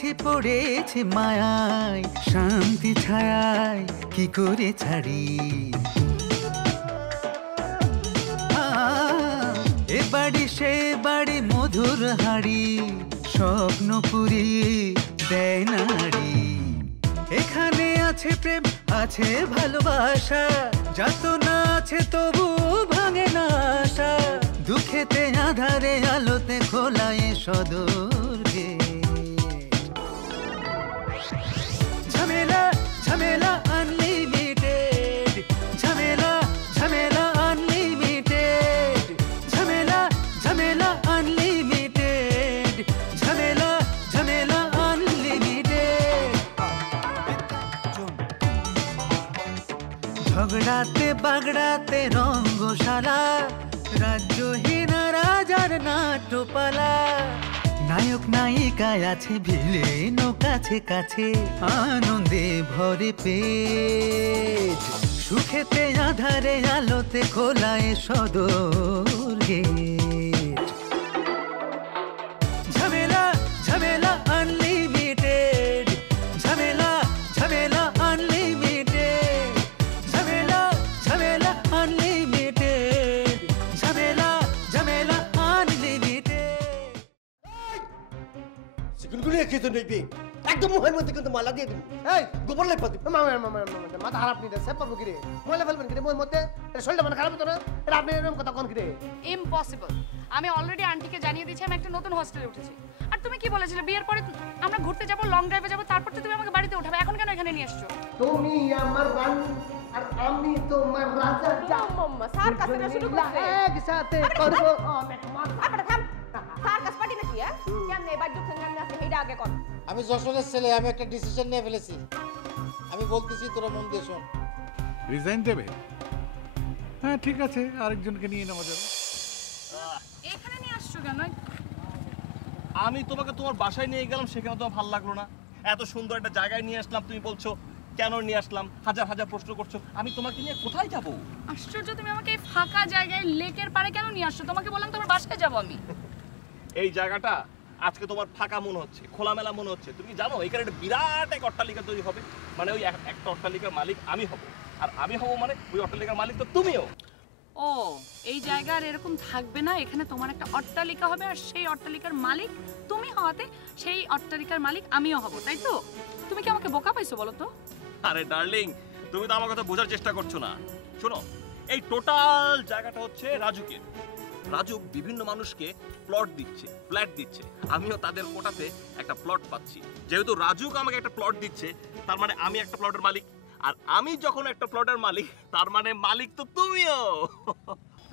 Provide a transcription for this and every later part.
পড়েছি মায়ায়, শান্তি ছায়ায় কি করে ছাড়ি। এ বাড়ি সে বাড়ি মধুর হাড়ি, স্বপ্নপুরী দেয় নারী। এখানে আছে প্রেম, আছে ভালোবাসা, যাতনা আছে তবু ভাঙে না আশা। দুঃখেতে আধারে আলোতে খোলা এ সদর গেট। ঝামেলা ঝামেলা আনলিমিটেড, ঝামেলা ঝামেলা আনলিমিটেড, ঝামেলা ঝামেলা আনলিমিটেড, ঝামেলা ঝামেলা আনলিমিটেড। ঝগড়াতে বাগড়াতে রঙ্গশালা, রাজ্যহীন রাজার নাট্যপালা। নায়ক নায়িকায় আছে ভিলেন কাছে কাছে, আনন্দে ভরে পেট। সুখেতে আধারে আলোতে খোলা এ সদর গেট। ঝামেলা ঝামেলা আনলিমিটেড, ঝামেলা ঝামেলা আনলিমিটেড, ঝামেলা ঝামেলা আনলিমিটেড, ঝামেলা ঝামেলা আনলিমিটেড। সিকিউরিটি রেখে তো নেই একদম মুখের মধ্যে কিন্তু মালা দিয়ে দিবি। এই গোবর লাই পাতি মাথা খারাপ নিতে সে পাবো কিরে, ময়লা ফেলবেন কিরে মুখের মধ্যে? এটা শরীরটা মানে খারাপ হতো না? এটা আপনি এরকম কথা কোন কিরে? ইম্পসিবল। আমি অলরেডি আন্টিকে জানিয়ে দিয়েছি আমি একটা নতুন হোস্টেলে উঠেছি। আর তুমি কি বলেছিলে বিয়ের পরে আমরা ঘুরতে যাব, লং ড্রাইভে যাব, তারপর তো তুমি আমাকে বাড়িতে উঠাবে। এখন কেন এখানে নিয়ে আসছো? তুমি আমার রানী আর আমি তোমার রাজা। মাম্মা স্যার কাছে না শুরু করছে একসাথে করব অনেক মজা। আপনারা থাম। স্যার কাছে পার্টি নাকি? কেমনে এবার দুঃখ কেমনে আছে এইটা আগে কর। আমি যশোরের ছেলে, আমি একটা ডিসিশন নিয়ে ফেলেছি। আমি বলতেছি তোরা মন দিয়ে শোন। রিজাইন দেবে? হ্যাঁ ঠিক আছে, আরেকজনকে নিয়ে নেওয়া যাবে। এখানে নিয়ে আসছো কেন? আমি তোমাকে তোমার বাসায় নিয়ে গেলাম, সেখানে তোমার ভালো লাগলো না? এত সুন্দর একটা জায়গায় নিয়ে আসলাম, তুমি বলছো কেন নিয়ে আসলাম, হাজার হাজার প্রশ্ন করছো। আমি তোমাকে নিয়ে কোথায় যাব? আশ্চর্য, তুমি আমাকে এই ফাঁকা জায়গায় লেকের পাড়ে কেন নিয়ে আসছো? তোমাকে বললাম তোমার বাসায় যাব আমি। এই জায়গাটা আজকে তোমার ফাঁকা মনে হচ্ছে, খোলামেলা মনে হচ্ছে। তুমি জানো এখানে একটা বিরাট এক অট্টালিকা তৈরি হবে, মানে ওই একটা অট্টালিকার মালিক আমি হব। আর আমি হব মানে ওই অট্টালিকার মালিক তো তুমিও। ও, এই জায়গা আর এরকম থাকবে না। এখানে তোমার একটা অট্টালিকা হবে, আর সেই অট্টালিকার মালিক তুমি হওয়াতে সেই অট্টালিকার মালিক আমিও হব, তাই তো? তুমি কি আমাকে বোকা পাইছো বলো তো? আরে ডার্লিং, তুমি তো আমার কথা বোঝার চেষ্টা করছো না। শোনো, এই টোটাল জায়গাটা হচ্ছে রাজুকের। রাজু বিভিন্ন মানুষকে প্লট দিচ্ছে, ফ্ল্যাট দিচ্ছে। আমিও তাদের কোটাতে একটা প্লট পাচ্ছি। যেহেতু রাজুক আমাকে একটা প্লট দিচ্ছে, তার মানে আমি একটা প্লটের মালিক। আর আমি যখন একটা প্লটের মালিক, তার মানে মালিক তো তুমিও।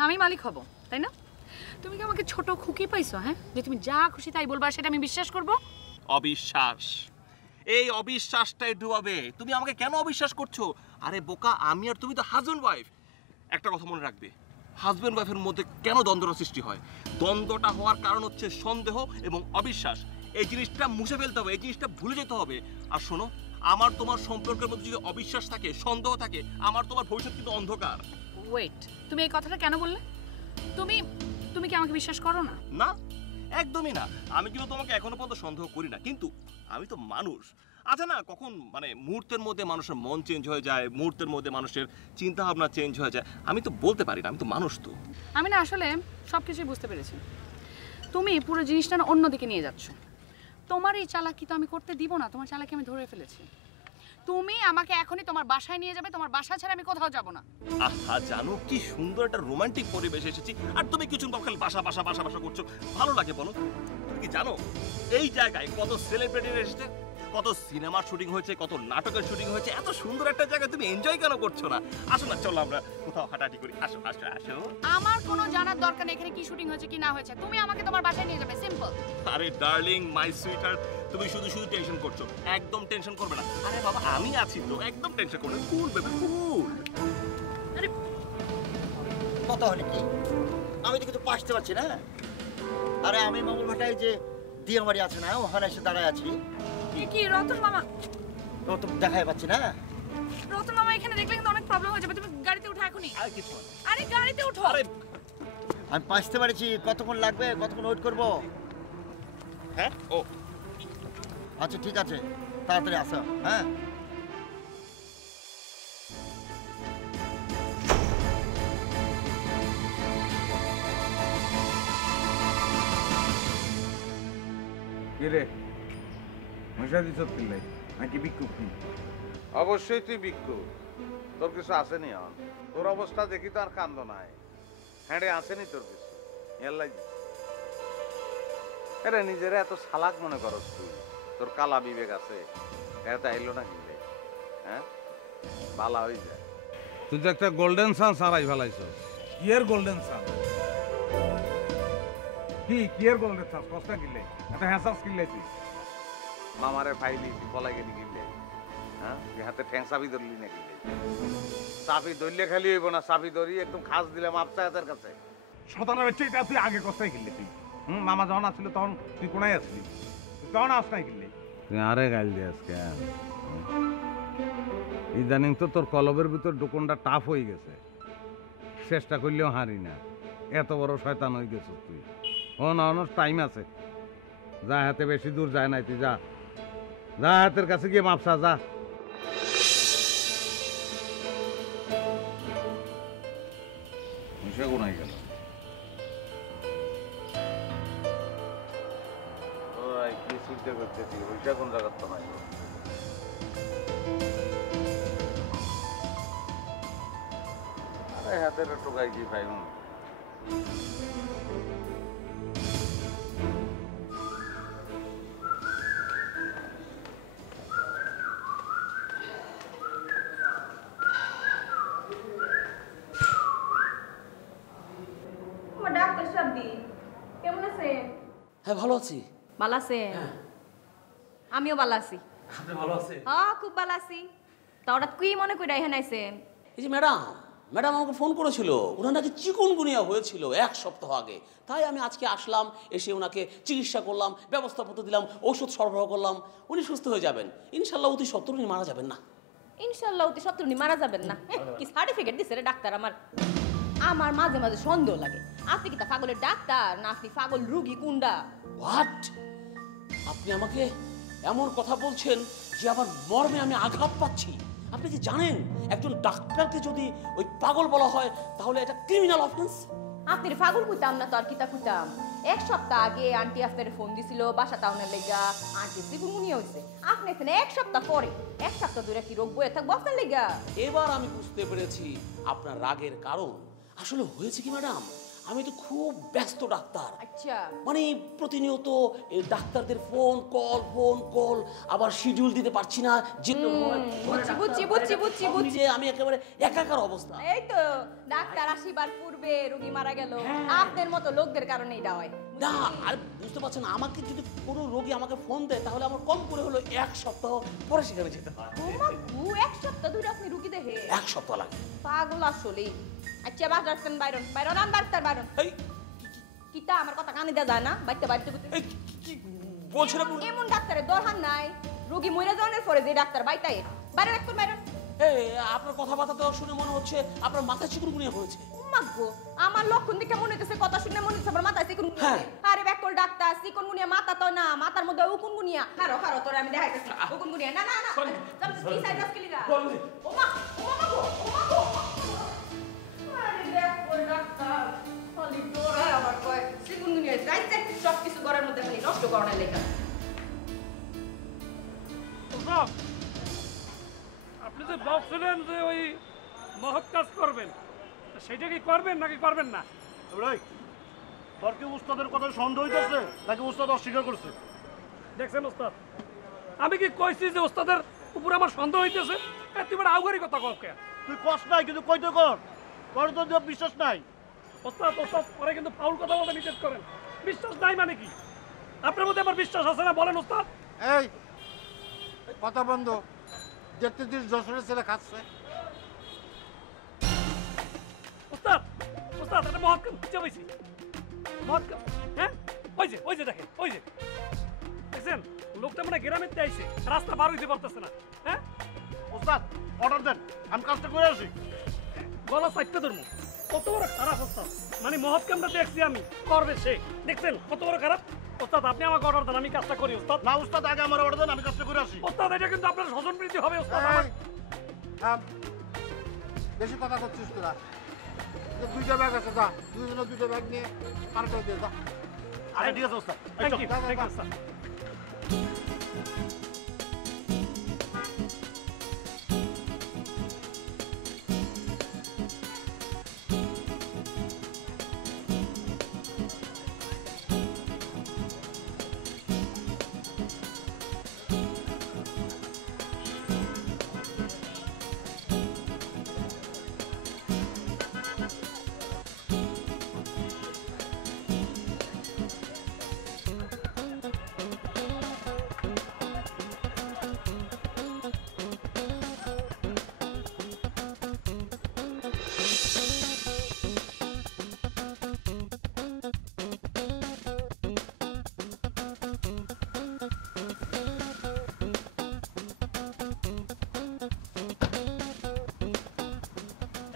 আমি মালিক হব, তাই না? তুমি কি আমাকে ছোট খুকি পাইছো? হ্যাঁ, যে তুমি যা খুশি তাই বলবা, সেটা আমি বিশ্বাস করব? অবিশ্বাস, এই অবিশ্বাসটাই ডুবাবে। তুমি আমাকে কেন অবিশ্বাস করছো? আরে বোকা, আমি আর তুমি তো হাজব্যান্ড ওয়াইফ। একটা কথা মনে রাখবে, হাজব্যান্ড ওয়াইফের মধ্যে কেন দ্বন্দ্বটা সৃষ্টি হয়? দ্বন্দ্বটা হওয়ার কারণ হচ্ছে সন্দেহ এবং অবিশ্বাস। এই জিনিসটা মুছে ফেলতে হবে, এই জিনিসটা ভুলে যেতে হবে। আর শোনো, আমার তোমার সম্পর্কের মধ্যে যদি অবিশ্বাস থাকে, সন্দেহ থাকে, আমার তোমার ভবিষ্যৎ কিন্তু অন্ধকার। ওয়েট, তুমি এই কথাটা কেন বললে? তুমি তুমি কি আমাকে বিশ্বাস করো না? না, একদমই না। আমি কিন্তু তোমাকে এখনো পর্যন্ত সন্দেহ করি না, কিন্তু আমি তো মানুষ। আচ্ছা না, কখন মানে মুহূর্তের মধ্যে মানুষের মন চেঞ্জ হয়ে যায়, মুহূর্তের মধ্যে মানুষের চিন্তা ভাবনা চেঞ্জ হয়ে যায়। আমি তো বলতে পারি না, আমি তো মানুষ। তো আমি না আসলে সব কিছুই বুঝতে পেরেছি। তুমি পুরো জিনিসটা না অন্যদিকে নিয়ে যাচ্ছ। তোমার এই চালাকি তো আমি করতে দিব না। তোমার চালাকি আমি ধরে ফেলেছি। তুমি আমাকে এখনই তোমার বাসায় নিয়ে যাবে। তোমার বাসা ছাড়া আমি কোথাও যাব না। আহা, জানো কি সুন্দর একটা রোমান্টিক পরিবেশে এসেছি, আর তুমি কিছু খালি বাসা বাসা বাসা বাসা করছো। ভালো লাগে বলো? তুমি কি জানো এই জায়গায় কত সেলিব্রিটি এসেছে, কত সিনেমার শুটিং হয়েছে, কত নাটকের শুটিং হয়েছে? এত সুন্দর একটা জায়গা তুমি এনজয় কেন করছো না? আসো না, চলো আমরা কোথাও হাঁটাহাঁটি করি। আসো আসো আসো। আমার কোনো জানার দরকার নেই এখানে কি শুটিং হয়েছে কি না হয়েছে। তুমি আমাকে তোমার বাসায় নিয়ে যাবে, সিম্পল। আরে ডার্লিং, মাই সুইটহার্ট, তুমি শুধু শুধু টেনশন করছো। একদম টেনশন করবে না। আরে বাবা, আমি আছি তো, একদম টেনশন করবে। কুল বেবি, কুল। আরে কথা হলো কি, আমি তো কিছু পাশতে পারছি না। আরে আমি মামুর ভাটায় যে দিয়ামারি আছে না, ওখানে এসে দাঁড়ায় আছি। কি রতন মামা? ও তো দেখাই পাচ্ছি না। রতন মামা এখানে দেখলে কিন্তু অনেক প্রবলেম হয়ে যাবে। তুমি গাড়িতে উঠো এখনই। আর কিছু না। আরে গাড়িতে উঠো। আরে আমি পাশতে পারছি, কতক্ষণ লাগবে, কতক্ষণ ওয়েট করবো? হ্যাঁ, ও আচ্ছা ঠিক আছে, তাড়াতাড়ি আসা। হ্যাঁ কিরে মশা দিছ পিল্লাই নাকি বিক্ষোভ নেই? অবশ্যই তুই বিক্ষু, তোর কিছু আসেনি। তোর অবস্থা দেখি তো আর কান্দ নাই, হ্যাঁ রে আসেনি তোর কিছু। এলাই আরে নিজেরা এত সালাক মনে করস তুই? তোর কালা বিবেক আছে, এটা আইলো না কিনলে? হ্যাঁ ভালো হয়ে যায়। তুই তো একটা গোল্ডেন সান সারাই ভালাইছ। কি এর গোল্ডেন সান? কি এর গোল্ডেন সান? কষ্ট কিনলে একটা হ্যাসাস কিনলে তুই মামারে ফাইলি তুই বলাই গেলি কিনলে? হ্যাঁ হাতে ঠ্যাং চাবি ধরলি না কিনলে? চাবি ধরলে খালি হইব না, চাবি ধরি একদম খাস দিলে মাপচা হাতের কাছে। শতানা হচ্ছে এটা তুই আগে কষ্টাই কিনলে তুই। মামা যখন আসছিল তখন তুই কোনায় আসলি, তুই তখন আস নাই কিনলে। তুই আরে গাইল দিয়াস কেন? ইদানিং তো তোর কলবের ভিতর ডোকনটা টাফ হয়ে গেছে, চেষ্টা করলেও হারি না। এত বড় শয়তান হয়ে গেছিস তুই। ও না টাইম আছে, যা হাতে বেশি দূর যায় নাই, তুই যা যা হাতের কাছে গিয়ে মাপসা যা। কোনায় গেল? কি চিন্তা করতেছি, ওইটা কোন জায়গার তো নাই। আরে হাতের টোকাই কি ভাই? ডাক্তার সাহেব কেমন আছেন? হ্যাঁ ভালো আছি। ভালো আছেন? আমিও ভালো আছি। আপনি ভালো আছেন? হ্যাঁ খুব ভালো আছি। তা হঠাৎ কি মনে করে এখানে আইছেন? এই যে ম্যাডাম আমাকে ফোন করেছিল, ওনার নাকি চিকুনগুনিয়া হয়েছিল 1 সপ্তাহ আগে। তাই আমি আজকে আসলাম, এসে ওনাকে চিকিৎসা করলাম, ব্যবস্থাপত্র দিলাম, ওষুধ সরবরাহ করলাম। উনি সুস্থ হয়ে যাবেন ইনশাল্লাহ। অতি সত্তর উনি মারা যাবেন না ইনশাল্লাহ। অতি সত্তর উনি মারা যাবেন না? কি সার্টিফিকেট দিছে রে ডাক্তার? আমার মাঝে মাঝে সন্দেহ লাগে, আপনি কি তা পাগলের ডাক্তার না আপনি পাগল রুগী কোনটা? হোয়াট? আপনি আমাকে এমন কথা বলছেন যে আমার মর্মে আমি আঘাত পাচ্ছি। আপনি কি জানেন একজন ডাক্তারকে যদি ওই পাগল বলা হয় তাহলে এটা ক্রিমিনাল অফেন্স? আপনি পাগল কইতাম না তো আর কিতা কইতাম? 1 সপ্তাহ আগে আন্টি আপনার ফোন দিছিল বাসা টাউনের লেগা, আন্টি চিকুনগুনিয়া হইছে। আপনি এখানে 1 সপ্তাহ পরে, 1 সপ্তাহ ধরে কি রোগ বয়ে থাকবো আপনার লেগা? এবার আমি বুঝতে পেরেছি আপনার রাগের কারণ। আসলে হয়েছে কি ম্যাডাম, আমি তো খুব ব্যস্ত ডাক্তার। আচ্ছা, মানে প্রতিনিয়ত ডাক্তারদের ফোন কল আবার শিডিউল দিতে পারছি না। বুঝছি আমি একেবারে একাকার অবস্থা। এই তো ডাক্তার আসিবার পূর্বে রোগী মারা গেল, আপনার মতো লোকদের কারণে এটা হয় না। আর বুঝতে পারছেন, আমাকে যদি কোনো রোগী আমাকে ফোন দেয় তাহলে আমার কম করে হলো 1 সপ্তাহ পরে সেখানে যেতে হয়। 1 সপ্তাহ ধরে আপনি রোগী দেখে? 1 সপ্তাহ লাগে। পাগল আসলে। আচ্ছা বাজারছেন বাইরন আন ডাক্তার বাইরন। এই কিতা আমার কথা কানে দেয়া যায় না? বাইতে এই কি বলছেন আপনি? এমন ডাক্তারের দরকার নাই। রোগী মরে যাওয়ার পরে যে ডাক্তার বাইতাই বাইরন একটু বাইরন। এই আপনার কথাবার্তা তো শুনে মনে হচ্ছে আপনার মাথায় চিকুনগুনিয়া হয়েছে। মাগো, আমার লক্ষণ দেখে মনে হইতেছে, কথা শুনে মনে হচ্ছে আমার মাথায় চিকুনগুনিয়া। আরে বেকল ডাক্তার, চিকুনগুনিয়া মাথা তো না, মাথার মধ্যে উকুনগুনিয়া। খারো তোরে আমি দেখাইতেছি উকুনগুনিয়া। না কি সাইড আসকে লিগা? ওমা গো। আরে বেকল ডাক্তার খালি দৌড়ায় আবার কয় চিকুনগুনিয়া। যাইতে সব কিছু ঘরের মধ্যে খালি নষ্ট করার লেগা। আপনি যে বলছিলেন যে ওই মহৎ কাজ করবেন, সেটা কি করবেন নাকি করবেন না? তোর কি উস্তাদের কথা সন্দেহ হইতেছে নাকি উস্তাদ অস্বীকার করছে? দেখছেন ওস্তাদ, আমি কি কইছি যে ওস্তাদের উপর আমার সন্দেহ হইতেছে? তুই বড় আউগারি কথা কও কে? তুই কষ্ট নাই কিন্তু কইতে কর, তোর তো বিশ্বাস নাই। ওস্তাদ পরে কিন্তু ফাউল কথা বলতে নিষেধ করেন। বিশ্বাস নাই মানে কি? আপনার মধ্যে আমার বিশ্বাস আছে না বলেন ওস্তাদ? এই কথা বন্ধ। দেখতে দিস যশোরের ছেলে খাচ্ছে। ওস্তাদ এটা মহৎ কাম কিচ্ছে হইছে? মহৎ কাম, হ্যাঁ? ওই যে দেখেন, দেখছেন লোকটা মানে গ্রামের দিয়ে আইছে, রাস্তা পার হইতে পারতেছে না। হ্যাঁ ওস্তাদ অর্ডার দেন, আমি কাজটা করে আসি। গলা সাইডটা ধরবো। কত বড় খারাপ ওস্তাদ, মানে মহৎ কামটা দেখছি আমি, করবে সে। দেখছেন কত বড় খারাপ? ওস্তাদ আপনি আমাকে অর্ডার দেন, আমি কাজটা করি ওস্তাদ। না উস্তাদ, আগে আমার অর্ডার দেন, আমি কাজটা করে আসি। ওস্তাদ এটা কিন্তু আপনার স্বজনপ্রীতি হবে ওস্তাদ। বেশি কথা করছিস তোরা। দুইটা ব্যাগ আছে, যা দুইজনে দুইটা ব্যাগ নিয়ে পার করে দিয়ে যা। আরে ঠিক আছে উস্তাদ। Thank you sir.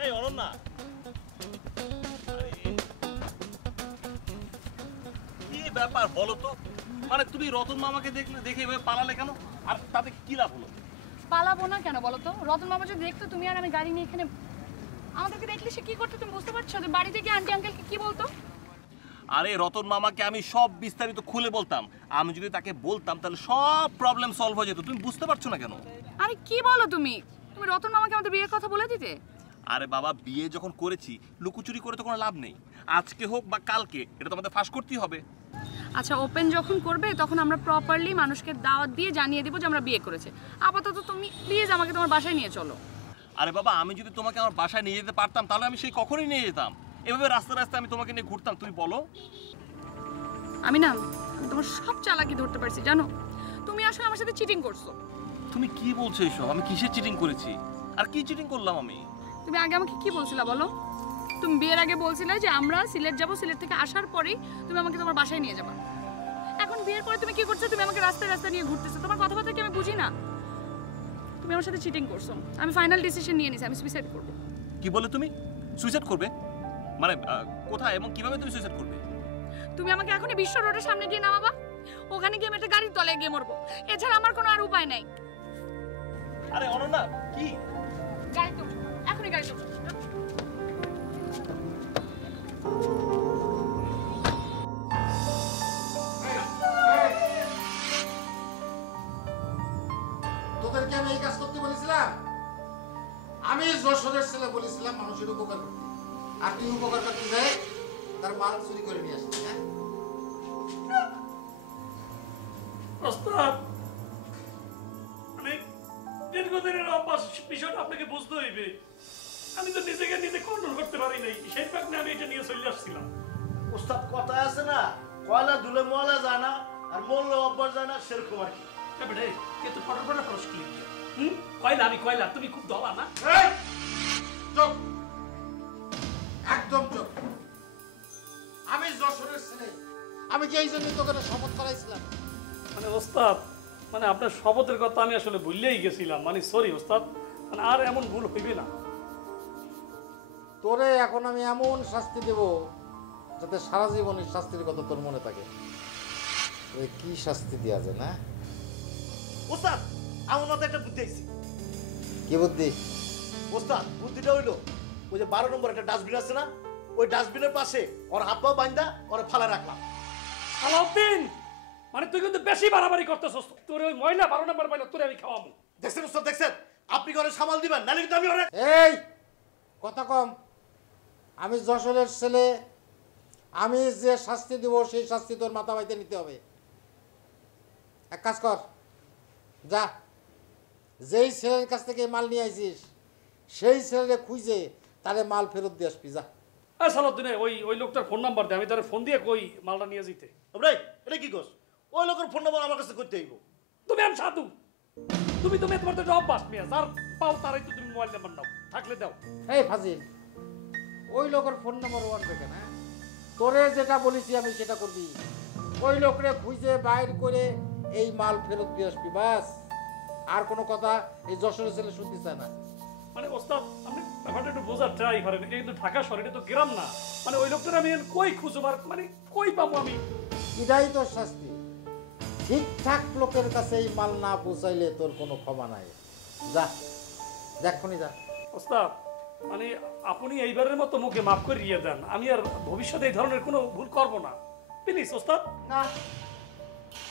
এই অনন্যা, কি ব্যাপার বলো তো? মানে তুমি রতন মামাকে দেখে এভাবে পালালে কেন? আর তাতে কি লাভ হলো? পালাবো না কেন বলো তো? রতন মামা যদি দেখতো তুমি আর আমি গাড়ি নিয়ে এখানে, আমাদেরকে দেখলে সে কি করতো তুমি বুঝতে পারছো? বাড়িতে গিয়ে আন্টি আঙ্কেলকে কি বলতো? আরে রতন মামাকে আমি সব বিস্তারিত খুলে বলতাম। আমি যদি তাকে বলতাম তাহলে সব প্রবলেম সলভ হয়ে যেত। তুমি বুঝতে পারছো না কেন? আরে কি বলো তুমি? তুমি রতন মামাকে আমাদের বিয়ের কথা বলে দিতে? আরে বাবা, বিয়ে যখন করেছি লুকোচুরি করে তো কোনো লাভ নেই। আজকে হোক বা কালকে এটা তো আমাদের ফাঁস করতেই হবে। আচ্ছা, ওপেন যখন করবে তখন আমরা প্রপারলি মানুষকে দাওয়াত দিয়ে জানিয়ে দিব যে আমরা বিয়ে করেছে। আপাতত তুমি প্লিজ আমাকে তোমার বাসায় নিয়ে চলো। আরে বাবা, আমি যদি তোমাকে আমার বাসায় নিয়ে যেতে পারতাম তাহলে আমি সেই কখনই নিয়ে যেতাম। এভাবে রাস্তায় রাস্তায় আমি তোমাকে নিয়ে ঘুরতাম? তুমি বলো। আমি তোমার সব চালাকি ধরতে পারছি জানো। তুমি আসলে আমার সাথে চিটিং করছো। তুমি কি বলছো এসব? আমি কিসের চিটিং করেছি? আর কি চিটিং করলাম আমি? তুমি আগে আমাকে কি বলছিলা বলো? তুমি বিয়ের আগে বলছিলে যে আমরা সিলেট যাব, সিলেট থেকে আসার পরেই তুমি আমাকে তোমার বাসায় নিয়ে যাবা। এখন বিয়ের পরে তুমি কি করছো? তুমি আমাকে রাস্তায় রাস্তায় নিয়ে ঘুরতেছো। তোমার কথাবার্তা কি আমি বুঝি না? তুমি আমার সাথে চিটিং করছো। আমি ফাইনাল ডিসিশন নিয়ে নিয়েছি, আমি সুইসাইড করব। কি বলে তুমি সুইসাইড করবে? মানে কোথায় এবং কিভাবে তুমি সুইসাইড করবে? তুমি আমাকে এখনই বিশ্ব রোডের সামনে গিয়ে নামাবা, ওখানে গিয়ে আমি একটা গাড়ির তলায় গিয়ে মরবো। এছাড়া আমার কোনো আর উপায় নাই। আরে অনন্যা, কি গাড়িতে উঠো, এখনই গাড়িতে উঠো। তোদেরকে আমি এই কাজ করতে বলেছিলাম? আমি যশোরের ছেলে বলেছিলাম মানুষের উপকার করতে, আর তুই উপকার করতে যাই তার মাল চুরি করে নিয়ে আসছিস। হ্যাঁ ওস্তাদ, দীর্ঘদিনের অভ্যাস, বিষয়টা আপনাকে বুঝতে হইবে। আমি তো নিজেকে নিজে কন্ট্রোল করতে পারি নাই, সেই কারণে আমি এটা নিয়ে চলে আসছিলাম। উস্তাদ কথা আছে না, কয়লা ধুলে ময়লা যায় না, আর মরলে অভ্যাস যায় না, সেরকম আর কি। কিন্তু ফটোফটো প্রশ্ন কয়লা, আমি কয়লা, তুমি খুব দলা না? চুপ, একদম চুপ। আমি যশোরের ছেলে, আমি কি এই জন্য তোকে শপথ করাইছিলাম? মানে ওস্তাদ, মানে আপনার শপথের কথা আমি আসলে ভুললেই গেছিলাম। মানে সরি ওস্তাদ, মানে আর এমন ভুল হইবে না। তোরে এখন আমি এমন শাস্তি দেব যাতে সারা জীবনের শাস্তির কথা তোর মনে থাকে। কি শাস্তি দেওয়া যায় না? উস্তাদ, আমার মাথায় একটা বুদ্ধি আইছে। কি বুদ্ধি? উস্তাদ, বুদ্ধিটা হইলো ওই যে 12 নম্বর একটা ডাস্টবিন আছে না, ওই ডাস্টবিনের পাশে ওর হাত পা বাইন্দা ওরে ফালা রাখলাম। সালাউদ্দিন, মানে তুই কিন্তু বেশি বাড়াবাড়ি করতেছস। তোর ওই ময়লা 12 নম্বর ময়লা তোরে আমি খাওয়াবো। দেখছেন উস্তাদ, দেখছেন? আপনি ঘরে সামাল দিবেন, নালে কিন্তু আমি ওরে। এই কথা কম। আমি যশোরের ছেলে, আমি যে শাস্তি দেব সেই শাস্তি তোর মাথা বাইতে নিতে হবে। এক কাজ কর, যা যেই ছেলের কাছ থেকে মাল নিয়ে আইছিস সেই ছেলেরে খুঁজে তারে মাল ফেরত দিয়ে আসবি। যা। সালাউদ্দিন, ওই লোকটার ফোন নাম্বার দে, আমি তারে ফোন দিয়ে কই মালটা নিয়ে যেতে। এটা কি কস? ওই লোকের ফোন নাম্বার আমার কাছে করতে হইব। তুমি আমি সাধু, তুমি তোমার তো অভ্যাস নিয়ে যার পাও তারাই তো তুমি মোবাইল নাম্বার নাও, থাকলে দাও। এই ফাজিল, ওই লোকের ফোন নাম্বার ওয়ান দেখে না, তোরে যেটা বলেছি আমি সেটা করবি। ওই লোকরে খুঁজে বাইর করে এই মাল ফেরত দিয়ে আসবি, বাস। আর কোনো কথা এই যশোরের ছেলে শুনতে চায় না। মানে ওস্তাদ, আপনি ব্যাপারটা একটু বোঝার ট্রাই করেন। এটা কিন্তু ঢাকা শহর, এটা তো গ্রাম না। মানে ওই লোকটার আমি কই খুঁজবো, আর মানে কই পাবো আমি? এটাই তোর শাস্তি। ঠিকঠাক লোকের কাছে এই মাল না পৌঁছাইলে তোর কোনো ক্ষমা নাই। যা, এক্ষুনি যা। ওস্তাদ মানে আপনি এইবারের মতো মুখে মাফ করিয়ে দেন, আমি আর ভবিষ্যতে এই ধরনের কোনো ভুল করব না, প্লিজ ওস্তাদ। না,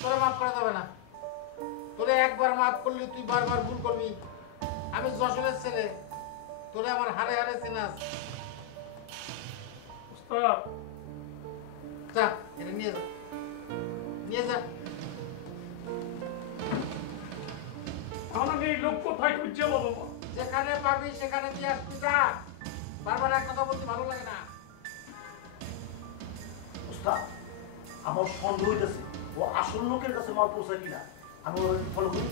তোরে মাফ করা যাবে না। তোরে একবার মাফ করলি তুই বারবার ভুল করবি। আমি যশোরের ছেলে, তোরে আমার হারে হারে চিনাস। ওস্তাদ যা, এটা নিয়ে যা, নিয়ে যা। আমাকে এই লোক কোথায় খুঁজছে বলো? যেখানে পাবি সেখানে দিয়ে আসবি। যা, বারবার এক কথা বলতে ভালো লাগে না। ওস্তাদ আমার সন্দেহ হইতেছে ও আসল লোকের কাছে মাল পৌঁছায় কিনা। আমি ওর ফলো করি।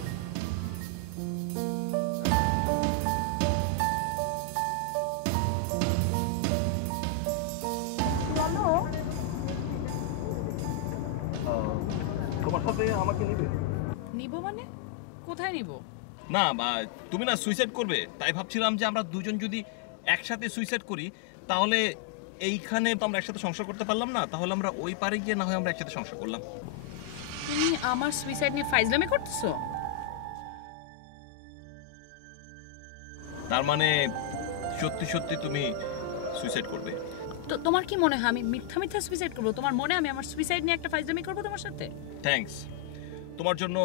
তোমার সাথে আমাকে নিবে? নিব মানে কোথায় নিব? না তুমি না সুইসাইড করবে, তাই ভাবছিলাম যে আমরা দুজন যদি একসাথে সুইসাইড করি তাহলে এইখানে তো আমরা একসাথে সংসার করতে পারলাম না, তাহলে আমরা ওই পারে গিয়ে না হয় আমরা একসাথে সংসার করলাম। তুমি আমার সুইসাইড নিয়ে ফাইজলামি করতেছো? তার মানে সত্যি সত্যি তুমি সুইসাইড করবে? তো তোমার কি মনে হয় আমি মিথ্যা মিথ্যা সুইসাইড করবো? তোমার মনে আমি আমার সুইসাইড নিয়ে একটা ফাইজলামি করবো তোমার সাথে? থ্যাঙ্কস, তোমার জন্য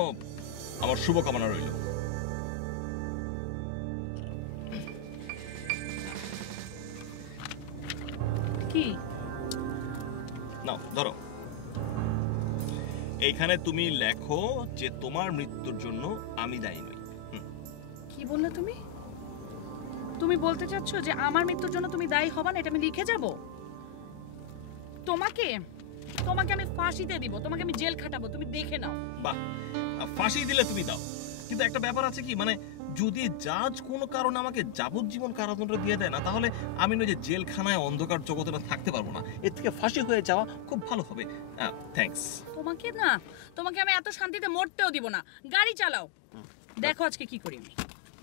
আমার শুভকামনা রইল। কি নাও ধরো, এইখানে তুমি লেখো যে তোমার মৃত্যুর জন্য আমি দায়ী নই। কি বললে তুমি? তুমি বলতে চাচ্ছ যে আমার মৃত্যুর জন্য তুমি দায়ী হবা না, এটা আমি লিখে যাব? তোমাকে তোমাকে আমি ফাঁসিতে দিব, তোমাকে আমি জেল খাটাবো, তুমি দেখে নাও। বাহ, ফাঁসি দিলে তুমি দাও, কিন্তু একটা ব্যাপার আছে কি, মানে যদি জাজ কোনো কারণে আমাকে যাবজ্জীবন কারাদণ্ড দিয়ে দেয় না, তাহলে আমি নয় যে জেলখানায় অন্ধকার জগতে না থাকতে পারবো না, এর থেকে ফাঁসি হয়ে যাওয়া খুব ভালো হবে। থ্যাঙ্কস। তোমাকে আমি এত শান্তিতে মরতেও দিব না। গাড়ি চালাও, দেখো আজকে কি করি আমি।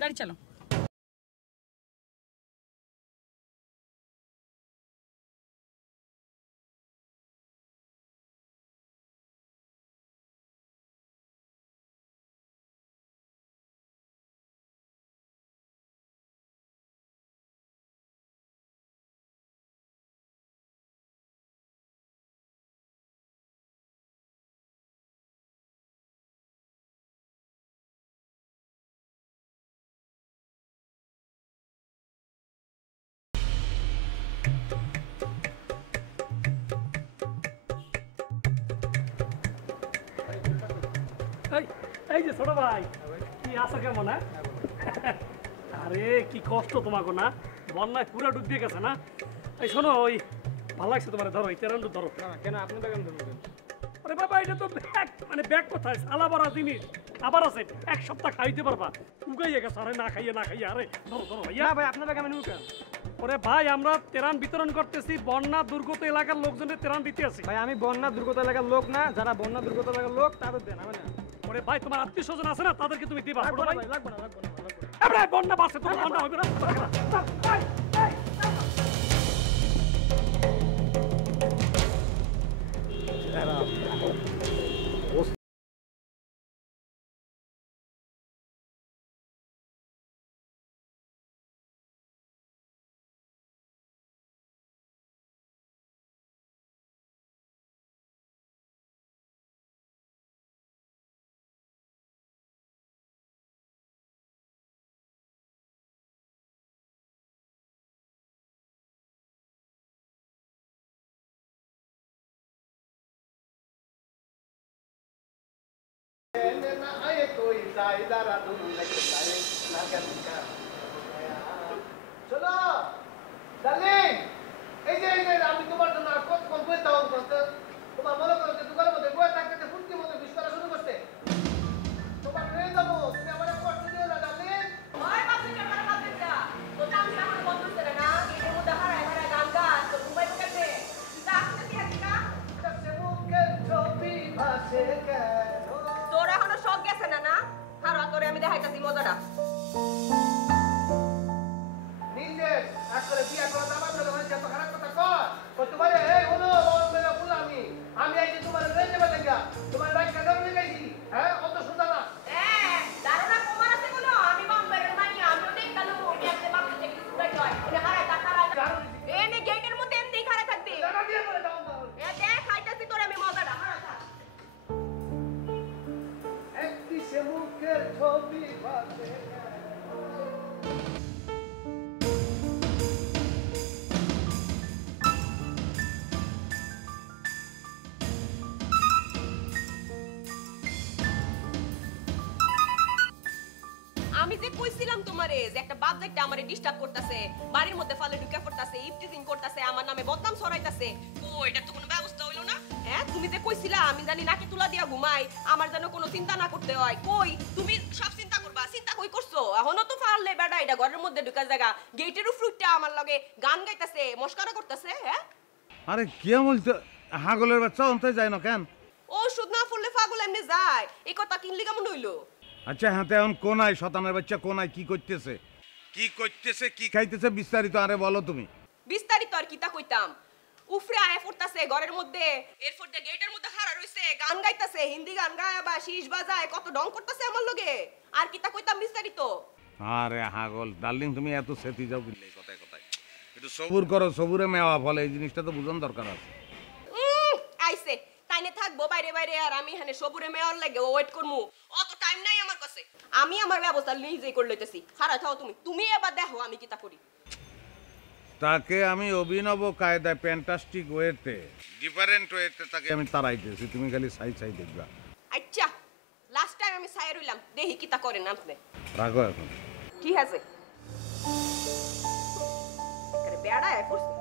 গাড়ি চালাও। এই যে ছোট ভাই, কি আছো কেমন? আরে কি কষ্ট তোমাকে না, বন্যায় পুরো ডুব দিয়ে গেছে না। এই শোনো, ওই ভালো লাগছে তোমার, ধরো এই তেরান্ডু ধরো। কেন আপনি বেগান ধরবেন? আরে বাবা এটা তো ব্যাগ, মানে ব্যাগ কোথায় আলাবারা জিনিস আবার আছে, এক সপ্তাহ খাইতে পারবা, উগাইয়ে গেছে। আরে না খাইয়ে আরে ধরো ধরো ভাইয়া। ভাই আপনার ব্যাগ আমি নুকেন। ওরে ভাই আমরা ত্রাণ বিতরণ করতেছি, বন্যা দুর্গত এলাকার লোকজনের ত্রাণ দিতে আছি। ভাই আমি বন্যা দুর্গত এলাকার লোক না, যারা বন্যা দুর্গত এলাকার লোক তাদের দেন। আমি না। ওরে ভাই তোমার আত্মীয় স্বজন আছে না, তাদেরকে তুমি দিবা। লাগবে না ভাই, লাগবে না। আরে বন্যা বাসে তোমার বন্যা হবে না। চলো ডার্লিং, এই যে আমি তোমার জন্য কতক্ষণ বইতে হন করতে, তোমার মনে করো যে দোকানের মধ্যে বয়ে থাকতে ফুটকির মধ্যে বিষ করা শুরু করছে। তোমার নিয়ে যাবো, তুমি আমার কষ্ট দিও না ডার্লিং। ওই বাপরে ক্যামেরা বাপরে যা, তো আমি এখন বন্ধ করে না, এর মধ্যে হারায় হারায় গান গাছ, তো ঘুমাই বসে তা আসতে কি আছে না? মুখের ছবি ভাসে কেন? তোর এখনো শখ গেছে না না? হারা তোরে আমি দেখাইতাছি মজাটা। নিজের কইছিলাম তোমারে যে একটা বাপ দেখতে আমারে ডিস্টার্ব করতেছে, বাড়ির মধ্যে ফালে ঢুকে পড়তাছে, ইফটিজিং করতেছে, আমার নামে বদনাম ছড়াইতাছে। ও এটা তো কোনো ব্যবস্থা হইলো না। হ্যাঁ তুমি যে কইছিলা আমি জানি নাকি তুলা দিয়া ঘুমাই, আমার যেন কোনো চিন্তা না করতে হয়। কই তুমি সব চিন্তা করবা, চিন্তা কই করছো? এখনো তো ফাললে বেটা এটা ঘরের মধ্যে ঢুকা জায়গা, গেটের উপরটা আমার লগে গান গাইতাছে, মস্কারা করতেছে। হ্যাঁ আরে কে বলছো হাগলের বাচ্চা অন্তে যায় না কেন? ওষুধ না ফুললে পাগল এমনি যায়, এই কথা কিনলি কেমন হইলো? আচ্ছা হাতে এখন কোনায় শতানের বাচ্চা কোনায় কি করতেছে কি খাইতেছে বিস্তারিত আরে বলো তুমি। বিস্তারিত আর কিতা কইতাম, উফরে আয় পড়তাছে ঘরের মধ্যে, এরপর দিয়ে গেটের মধ্যে খাড়া রইছে, গান গাইতাছে, হিন্দি গান গায় বা শীষ বাজায়, কত ডং করতেছে আমার লগে। আর কিতা কইতাম বিস্তারিত? আরে হাগল ডার্লিং তুমি এত সেতি যাও কিনলে কথায় কথায় একটু সবুর করো, সবুরে মেওয়া ফলে, এই জিনিসটা তো বুঝন দরকার আছে। আইছে তাইনে থাকবো বাইরে বাইরে, আর আমি এখানে সবুরে মেয়র লাগে ওয়েট করমু, অত টাইম নাই আমার কাছে। আমি আমার ব্যবস্থা নিজেই করে লইতেছি, খাড়া থাও তুমি এবার দেখো আমি কিতা করি। তাকে আমি অভিনব কায়দায় ফ্যান্টাস্টিক ওয়েতে ডিফারেন্ট ওয়েতে তাকে আমি তাড়াইতেছি, তুমি খালি সাই সাই দেখবা। আচ্ছা লাস্ট টাইম আমি সাইর হইলাম, দেখি কিতা করেন আপনি। রাখো এখন ঠিক আছে আরে বেড়া আয় পড়ছে।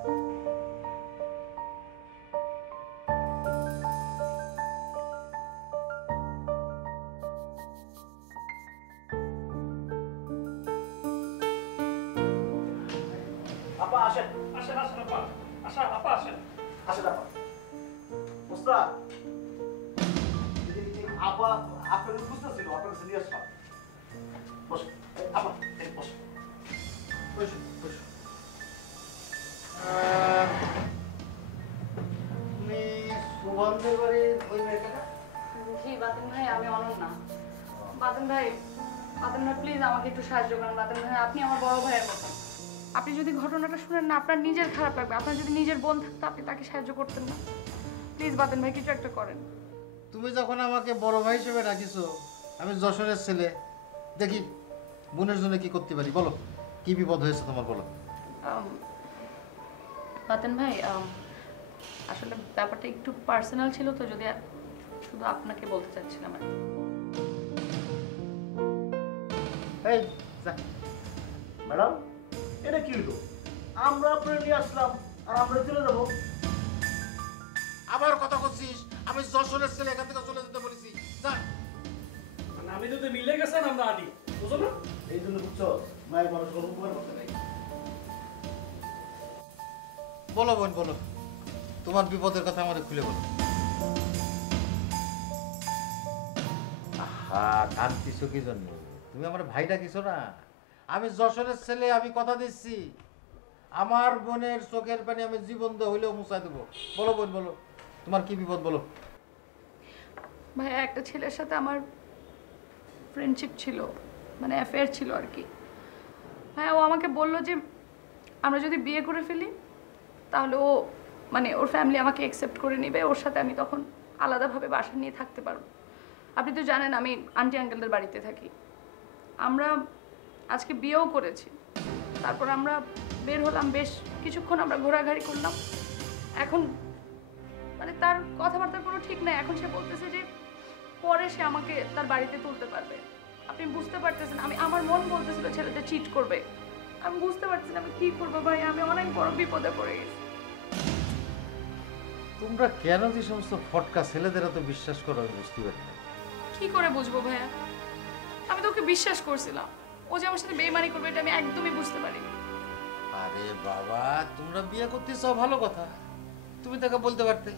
আপা আসেন আসেন আসেন আপা, আপা আসেন আসেন আপা। ওস্তাদ আপা আপনার বুঝতেছিল, আপনার কাছে নিয়ে আসলাম। বস আপা, বস বস বস। তুমি সুবন্ধের বাড়ির ওই মেয়েটা না? জি বাতেন ভাই, আমি অনন্যা। বাতেন ভাই প্লিজ আমাকে একটু সাহায্য করেন। বাতেন ভাই আপনি আমার বড় ভাইয়ের মতো, আপনি যদি ঘটনাটা শুনেন না আপনার নিজের খারাপ লাগবে। আপনার যদি নিজের বোন থাকতো আপনি তাকে সাহায্য করতেন না? প্লিজ বাতেন ভাই কিছু একটা করেন। তুমি যখন আমাকে বড় ভাই হিসেবে রাখিছো, আমি যশোরের ছেলে, দেখি বোনের জন্য কি করতে পারি, বলো কি বিপদ হয়েছে তোমার, বলো। বাতেন ভাই আসলে ব্যাপারটা একটু পার্সোনাল ছিল তো, যদি শুধু আপনাকে বলতে চাচ্ছিলাম। এই যা। ম্যাডাম এটা কি হইলো? আমরা আপনার নিয়ে আসলাম আর আমরা চলে যাবো? আবার কথা বলছিস? আমি যশোরের ছেলে, এখান থেকে চলে যেতে বলেছি। যা। আমি যদি মিলে গেছেন আমরা আদি, বুঝো না? এই জন্য বুঝছো মায়ের মানুষ কোনো উপকার করতে নাই। বলো বোন বলো, তোমার বিপদের কথা আমাদের খুলে বলো। আহা কাঁদতিছো কি জন্য? তুমি আমার ভাইটা কিছু না, আমি যশোরের ছেলে, আমি কথা দিচ্ছি আমার বোনের চোখের পানি আমি জীবন দিয়ে হইলেও মুছাই দেবো। বলো বোন বলো, তোমার কি বিপদ বলো। ভাইয়া একটা ছেলের সাথে আমার ফ্রেন্ডশিপ ছিল, মানে অ্যাফেয়ার ছিল আর কি। হ্যাঁ ও আমাকে বললো যে আমরা যদি বিয়ে করে ফেলি তাহলে ও মানে ওর ফ্যামিলি আমাকে অ্যাকসেপ্ট করে নেবে, ওর সাথে আমি তখন আলাদাভাবে বাসা নিয়ে থাকতে পারবো। আপনি তো জানেন আমি আন্টি আঙ্কেলদের বাড়িতে থাকি। আমরা আজকে বিয়েও করেছি, তারপর আমরা বের হলাম, বেশ কিছুক্ষণ আমরা ঘোরাঘুরি করলাম। এখন মানে তার কথাবার্তার কোনো ঠিক নাই, এখন সে বলতেছে যে পরে সে আমাকে তার বাড়িতে তুলতে পারবে। আপনি বুঝতে পারতেছেন, আমার মন বলতেছিল ছেলেটা চিট করবে। আমি বুঝতে পারছি না আমি কি করবো ভাই, আমি অনেক বড় বিপদে পড়ে গেছি। তোমরা কেন যে সমস্ত ফটকা ছেলেদের এত বিশ্বাস করো আমি বুঝতে পারি না। কি করে বুঝবো ভাইয়া, আমি তো ওকে বিশ্বাস করছিলাম, ও যে আমার সাথে বেইমানি করবে এটা আমি একদমই বুঝতে পারিনি। আরে বাবা তোমরা বিয়ে করতে চাও ভালো কথা, তুমি তাকে বলতে পারতে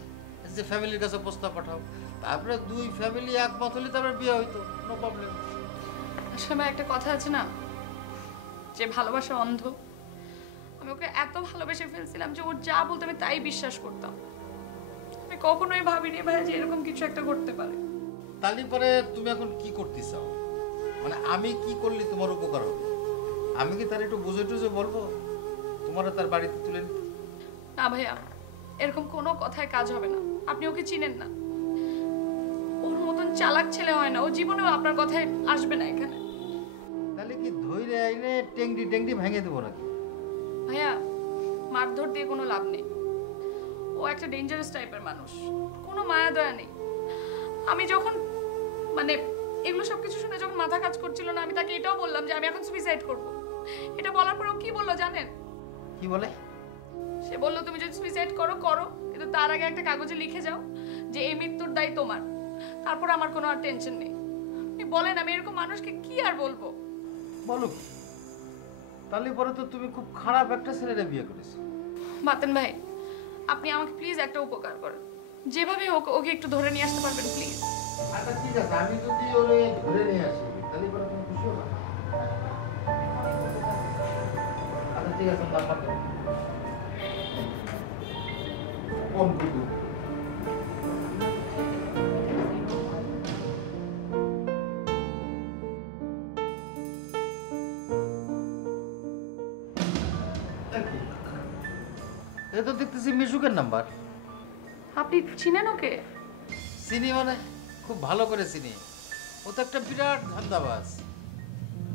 যে ফ্যামিলির কাছে প্রস্তাব পাঠাও, তারপরে দুই ফ্যামিলি একমত হলে তারপরে বিয়ে হইতো, নো প্রবলেম। আসলে ভাই একটা কথা আছে না, যে ভালোবাসা অন্ধ। আমি ওকে এত ভালোবেসে ফেলছিলাম যে ও যা বলতো আমি তাই বিশ্বাস করতাম। আমি কখনোই ভাবিনি ভাই যে এরকম কিছু একটা করতে পারে। তাহলে পরে তুমি এখন কি করতে চাও? মানে আমি কি করলে তোমার উপকার হবে? আমি কি তার একটু বুঝে টুঝে বলবো তোমার তার বাড়িতে তুলে নিতে? না ভাইয়া এরকম কোনো কথায় কাজ হবে না, আপনি ওকে চিনেন না। ওর মতন চালাক ছেলে হয় না, ও জীবনেও আপনার কথায় আসবে না এখানে। তাহলে কি ধৈর্য আইনে টেংডি টেংডি ভেঙে দেবো নাকি? ভাইয়া মারধর দিয়ে কোনো লাভ নেই, ও একটা ডেঞ্জারাস টাইপের মানুষ, কোনো মায়া দয়া নেই। আমি যখন মানে এগুলো সব কিছু শুনে যখন মাথা কাজ করছিল না, আমি তাকে এটাও বললাম যে আমি এখন সুইসাইড করব। এটা বলার পর ও কি বললো জানেন? কি বলে? সে বললো তুমি যদি সুইসাইড করো করো, কিন্তু তার আগে একটা কাগজে লিখে যাও যে এই মৃত্যুর দায় তোমার, তারপর আমার কোনো আর টেনশন নেই। আপনি বলেন আমি এরকম মানুষকে কি আর বলবো? বলো কি? তাহলে পরে তো তুমি খুব খারাপ একটা ছেলেরে বিয়ে করেছো। বাতেন ভাই, আপনি আমাকে প্লিজ একটা উপকার করেন, যেভাবে হোক ওকে একটু ধরে নিয়ে আসতে পারবেন প্লিজ? আচ্ছা ঠিক আছে, আমি যদি ওরে ধরে নিয়ে আসি তাহলে পরে তুমি খুশি হবে? আচ্ছা ঠিক আছে, নাম্বার দাও। কম কিন্তু এ তো দেখতেছি মিশুকের নাম্বার। আপনি চিনেন ওকে? চিনি মানে খুব ভালো করে চিনি। ও তো একটা বিরাট ধান্দাবাজ।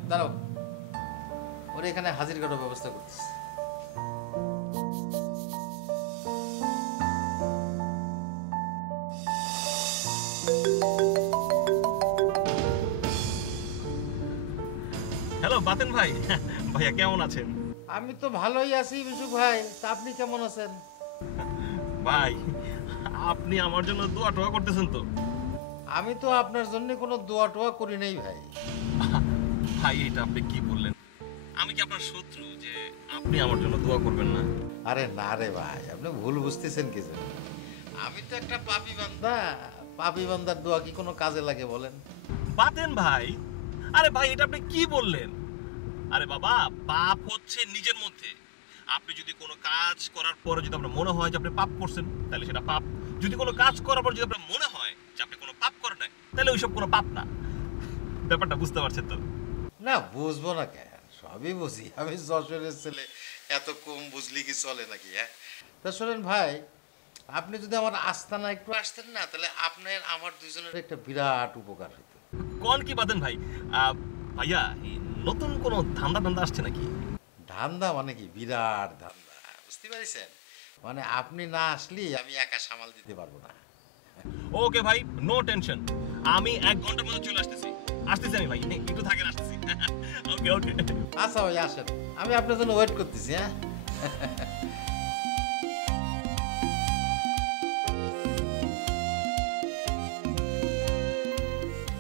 দাঁড়াও, ওর এখানে হাজির করার ব্যবস্থা করতেছি। হ্যালো বাতেন ভাই, ভাইয়া কেমন আছেন? আমি তো ভালোই আছি মিশুক ভাই, তা আপনি কেমন আছেন? ভাই আপনি আমার জন্য দোয়া টোয়া করতেছেন তো? আমি তো আপনার জন্য কোনো দোয়া টোয়া করি নাই ভাই। ভাই এটা আপনি কি বললেন? আমি কি আপনার শত্রু যে আপনি আমার জন্য দোয়া করবেন না? আরে না রে ভাই, আপনি ভুল বুঝতেছেন কিছু। আমি তো একটা পাপী বান্দা, পাপী বান্দার দোয়া কি কোনো কাজে লাগে বলেন? বাতেন ভাই, আরে ভাই এটা আপনি কি বললেন? আরে বাবা, পাপ হচ্ছে নিজের মধ্যে। আপনি যদি কোনো কাজ করার পরে যদি আপনার মনে হয় যে আপনি পাপ করছেন, তাহলে সেটা পাপ। যদি কোনো কাজ করার পর যদি আপনার মনে হয় যে আপনি কোনো পাপ করেন নাই, তাহলে ওইসব কোনো পাপ না। ব্যাপারটা বুঝতে পারছেন তো? না বুঝবো না কেন, সবই বুঝি। আমি যশোরের ছেলে, এত কম বুঝলি কি চলে নাকি? হ্যাঁ, তা শোনেন ভাই, আপনি যদি আমার আস্তানা একটু আসতেন না, তাহলে আপনার আমার দুজনের একটা বিরাট উপকার হতো। কোন কি বাতেন ভাই? ভাইয়া এই নতুন কোনো ধান্দা আসছে নাকি? ধান্দা মানে কি? বিরাট ধান্দা, বুঝতে পারছেন? মানে আপনি না আসলে আমি একা সামাল দিতে পারবো না। ওকে ভাই, নো টেনশন, আমি 1 ঘন্টার মধ্যে চলে আসতেছি। আমি ভাই, একটু থাকেন, আসতেছি। ওকে ওকে। আচ্ছা ভাই আসেন, আমি আপনার জন্য ওয়েট করতেছি। হ্যাঁ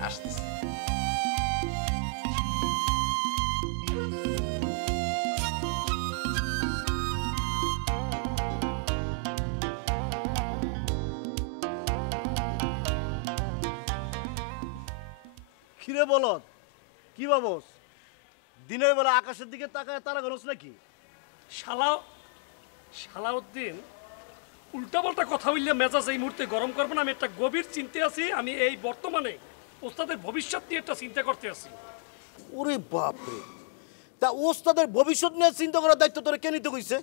আসতেছি। কিরে বলত, কি ভাবস? দিনের বেলা আকাশের দিকে তাকায় তারা গণস নাকি? শালাউদ্দিন উল্টাপাল্টা কথা বললে মেজাজ এই মুহূর্তে গরম করবো না। আমি একটা গভীর চিন্তা আছি। আমি এই বর্তমানে ওস্তাদের ভবিষ্যৎ নিয়ে একটা চিন্তা করতে আছি। ওরে বাপরে, তা ওস্তাদের ভবিষ্যৎ নিয়ে চিন্তা করার দায়িত্ব তোরা কে নিতে কইছে?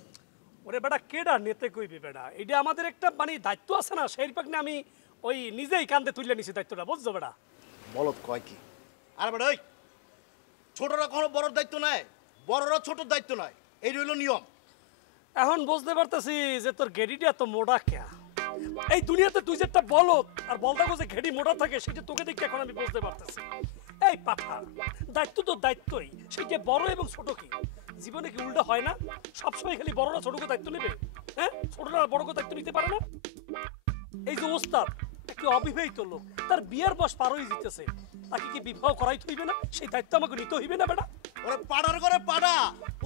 ওরে বেটা কেডা নেতে কইবি বেটা, এটা আমাদের একটা মানে দায়িত্ব আছে না, সেই পাক আমি ওই নিজেই কান্দে তুলে নিছি দায়িত্বটা, বুঝছো বেটা? বলত কয় কি? আর বেটা ওই ছোটরা কোনো বড়র দায়িত্ব নাই, বড়রা ছোটর দায়িত্ব নাই, এই রইল নিয়ম। এখন বুঝতে পারতেছি যে তোর গেডিটা এত মোটা কে। এই দুনিয়াতে তুই যে একটা বলত আর বলদাগো যে ঘেড়ি মোটা থাকে সেটা তোকে দেখে এখন আমি বুঝতে পারতেছি। এই পাঠা, দায়িত্ব তো দায়িত্বই, সেটা বড় এবং ছোট কি জীবনে কি উল্টো হয় না? সবসময় খালি বড়রা ছোটকে দায়িত্ব নেবে? হ্যাঁ, ছোটরা বড়কে দায়িত্ব নিতে পারে না? এই যে ওস্তাদ একটি অবিবাহিত লোক, তার বিয়ের বয়স পার হয়ে যেতেছে, তাকে কি বিবাহ করাইতে হইবে না? সেই দায়িত্ব আমাকে নিতে হইবে না বেটা? ওরে পাড়ার ঘরে পাড়া,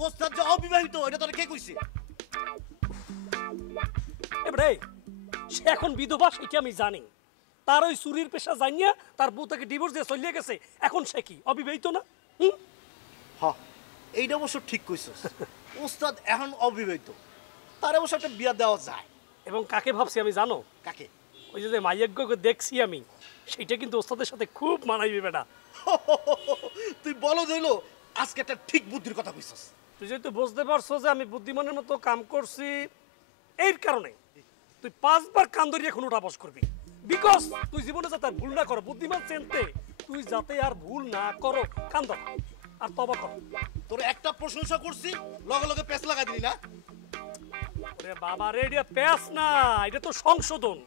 ওস্তাদ যে অবিবাহিত এটা তোর কে কইছে? এবারে সে এখন বিধবা সেটা আমি জানি। তার ওই চুরির পেশা জানিয়া তার বউ তাকে ডিভোর্স দিয়ে চলিয়ে গেছে, এখন সে কি অবিবাহিত না? হ্যাঁ, এইটা অবশ্য ঠিক কইছস। ওস্তাদ এখন অবিবাহিত, তার অবশ্য একটা বিয়া দেওয়া যায়। এবং কাকে ভাবছি আমি জানো? কাকে? ওই যে মাইয়াজ্ঞকে দেখছি আমি, সেইটা কিন্তু ওস্তাদের সাথে খুব মানাইবে বেটা। তুই বলো ধইলো আজকে একটা ঠিক বুদ্ধির কথা কইছস। তুই যেহেতু বুঝতে পারছো যে আমি বুদ্ধিমানের মতো কাম করছি, এই কারণে তুই 5 বার কান ধরে এখন উঠা বস করবি। বিকজ তুই জীবনে যাতে আর ভুল না করো, বুদ্ধিমান চেনতে তুই যাতে আর ভুল না করো, কান ধর আর তবা কর। তোর একটা প্রশংসা করছি, লগে লগে পেছ লাগাই দিলি না? ওরে বাবা রে, এটা পেছ না, এটা তো সংশোধন।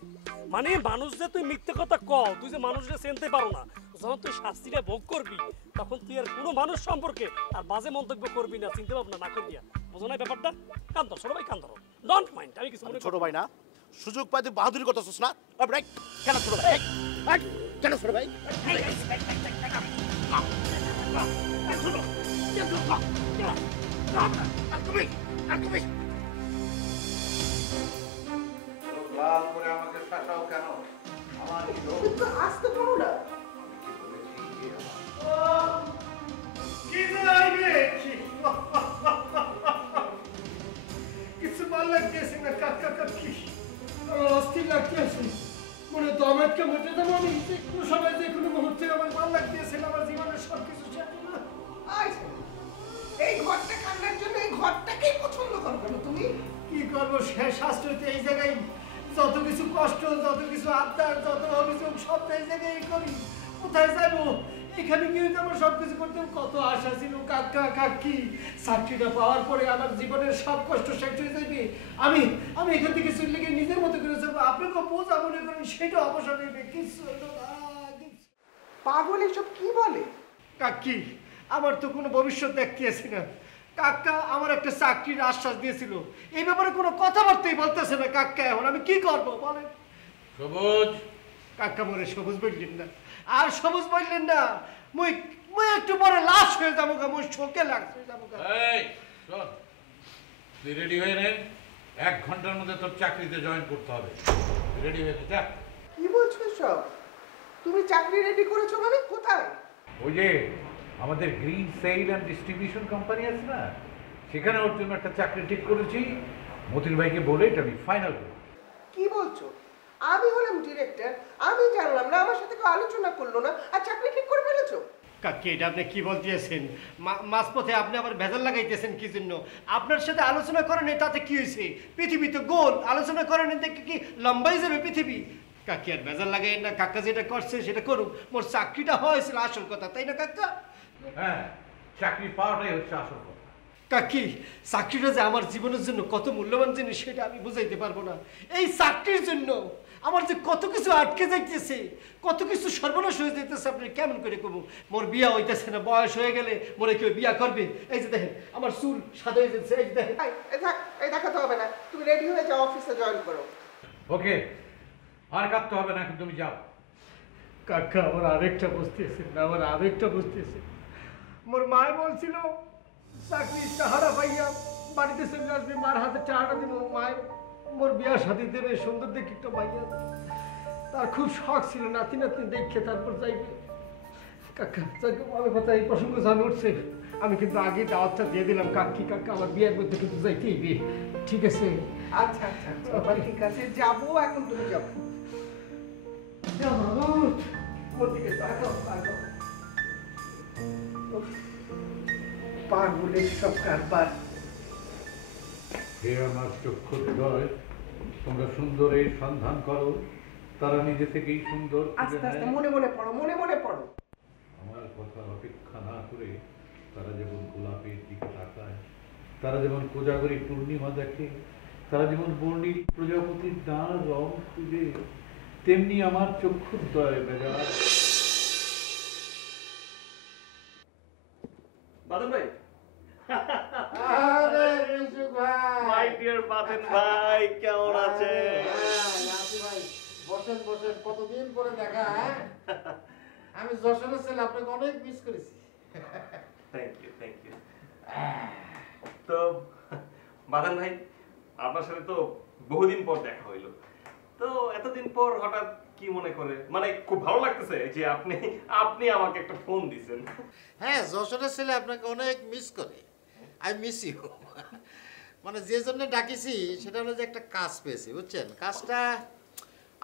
মানে মানুষ যে তুই মিথ্যে কথা কও, তুই যে মানুষকে চিনতে পারো না, যখন তুই শাস্তিটা ভোগ করবি তখন তুই আর কোনো মানুষ সম্পর্কে আর বাজে মন্তব্য করবি না, চিন্তা ভাবনা না করবি। বোঝো না ব্যাপারটা? কান ধর ছোট ভাই, কান ধরো, ডোন্ট মাইন্ড। আমি কিছু মনে ছোট ভাই না, সুযোগ পাই তুই বাহাদুরি করতেছিস না? কেন ছোট ভাই? কেন ছোট ভাই? লাল করে আমাকে শাসাও কেন? আমার আসতে পারো না কিছু ভালো লাগতেছে না কাকা কাকি, আমার অস্থির লাগতেছে, মনে দম আটকে মরতে দেবো আমি। যে কোনো সময় যে কোনো মুহূর্তে আমার ভালো লাগতেছে না, আমার জীবনের সব কিছু শেষ হলো। এই ঘরটা কান্নার জন্য এই ঘরটাকেই পছন্দ করবে না তুমি? কি করবো, শেষ শাস্ত্রতে এই জায়গায় যত কিছু কষ্ট, যত কিছু আবদার, যত অভিযোগ সব এই জায়গায় করি। কোথায় যাবো? এখানে গিয়ে আমার সব কিছু করতে কত আশা ছিল কাকা কাকি। চাকরিটা পাওয়ার পরে আমার জীবনের সব কষ্ট শেষ হয়ে যাবে। আমি আমি এখান থেকে চলে গিয়ে নিজের মতো করে চলবো। আপনাকে বোঝা মনে করেন সেটা অবসর নেবে। কিছু পাগল এসব কি বলে? কাকি আমার তো কোনো ভবিষ্যৎ দেখতেছি না। কাকা আমার একটা চাকরির আশ্বাস দিয়েছিল, এই ব্যাপারে কোনো কথাবার্তাই বলতেছে না কাকা। এখন আমি কি করবো বলেন? সবুজ কাকা মরে সবুজ বললেন না, আর সবুজ বললেন না, মুই মুই একটু পরে লাশ হয়ে যাবো গা, মুই শোকে লাগছে যাবো গা। এই শোন, তুই রেডি হয়ে নে, 1 ঘন্টার মধ্যে তোর চাকরিতে জয়েন করতে হবে। রেডি হয়ে নে, যা। কি বলছো সব? তুমি চাকরি রেডি করেছো মানে? কোথায়? ওই যে আমাদের green sale and distribution company আছে না, সেখানে ওর জন্য একটা চাকরি ঠিক করেছি। মতিন ভাইকে বলে এটা আমি ফাইনাল করব। কি বলছো? আমি হলাম ডিরেক্টর, আমি জানলাম না, আমার সাথে কেউ আলোচনা করলো না, আর চাকরি ঠিক করে ফেলেছো? কাকি এটা আপনি কি বলতেছেন? মাঝপথে আপনি আবার ভেজাল লাগাইতেছেন কি জন্য? আপনার সাথে আলোচনা করেন তাতে কি হয়েছে? পৃথিবী তো গোল, আলোচনা করেন দেখে কি লম্বাই যাবে পৃথিবী? কাকি আর ভেজাল লাগাই না, কাকা যেটা করছে সেটা করুক। মোর চাকরিটা হয়েছিল আসল কথা, তাই না কাকা? হ্যাঁ, চাকরি পাওয়াটাই হচ্ছে আসল কথা। কাকি চাকরিটা যে আমার জীবনের জন্য কত মূল্যবান জিনিস সেটা আমি বুঝাইতে পারবো না। এই চাকরির জন্য আমার যে কত কিছু আটকে যাইতেছে, কত কিছু সর্বনাশ হয়ে যাইতেছে, আপনি কেমন করে করবো? মোর বিয়া হইতেছে না, বয়স হয়ে গেলে মোরে কেউ বিয়া করবে? এই যে দেখেন আমার চুল সাদা হয়ে যাচ্ছে, এই যে দেখেন। এই দেখাতে হবে না, তুমি রেডি হয়ে যাও, অফিসে জয়েন করো। ওকে, আর কাঁদতে হবে না, এখন তুমি যাও। কাকা আমার আবেগটা বুঝতেছেন না, আমার আবেগটা বুঝতেছে। মোর মায় বলছিল চাকরি টাহারা পাইয়া বাড়িতে চলে আসবে, মার হাতে টাহাটা দিব, মায় মোর বিয়া শাদি দেবে, সুন্দর দেখে একটা পাইয়া। তার খুব শখ ছিল নাতি নাতনি দেখে তারপর যাইবে। কাকা ভালো কথা, এই প্রসঙ্গ জানে উঠছে, আমি কিন্তু আগে দাওয়াতটা দিয়ে দিলাম কাকি। কাকা আমার বিয়ের মধ্যে কিন্তু যাইতেই বিয়ে, ঠিক আছে? আচ্ছা আচ্ছা আচ্ছা ঠিক আছে, যাবো এখন, তুমি যাবো। পাগলের সব কারবার। হে আমার চক্ষুদ্বয়, তোমরা সুন্দরের সন্ধান করো, তারা নিজে থেকেই সুন্দর আস্তে আস্তে মনে মনে পড়ো, মনে মনে পড়ো। আমার কথা অপেক্ষা না করে তারা যেমন গোলাপের দিকে তাকায়, তারা যেমন কোজাগরী পূর্ণিমা দেখে, তারা যেমন বর্ণিল প্রজাপতির ডানা রং খুঁজে, তেমনি আমার চক্ষুদ্বয় বেজায়। বাদন ভাই, আরে রিজু ভাই, মাই ডিয়ার বাদন ভাই, কেমন আছে? নাতি ভাই বসেন বসেন, কতদিন পরে দেখা। আমি যশোরের ছেলে, আপনাকে অনেক মিস করেছি। Thank you thank you. তো বাদন ভাই, আপনার সাথে তো বহুদিন পর দেখা হইলো, তো এতদিন পর হঠাৎ কি মনে করে? মানে খুব ভালো লাগতেছে যে আপনি আপনি আমাকে একটা ফোন দিছেন। হ্যাঁ, যশোরের ছেলে আপনাকে অনেক মিস করে। I miss you. মানে যে জন্য ডাকিছি সেটা হলো যে একটা কাজ পেয়েছি, বুঝছেন? কাজটা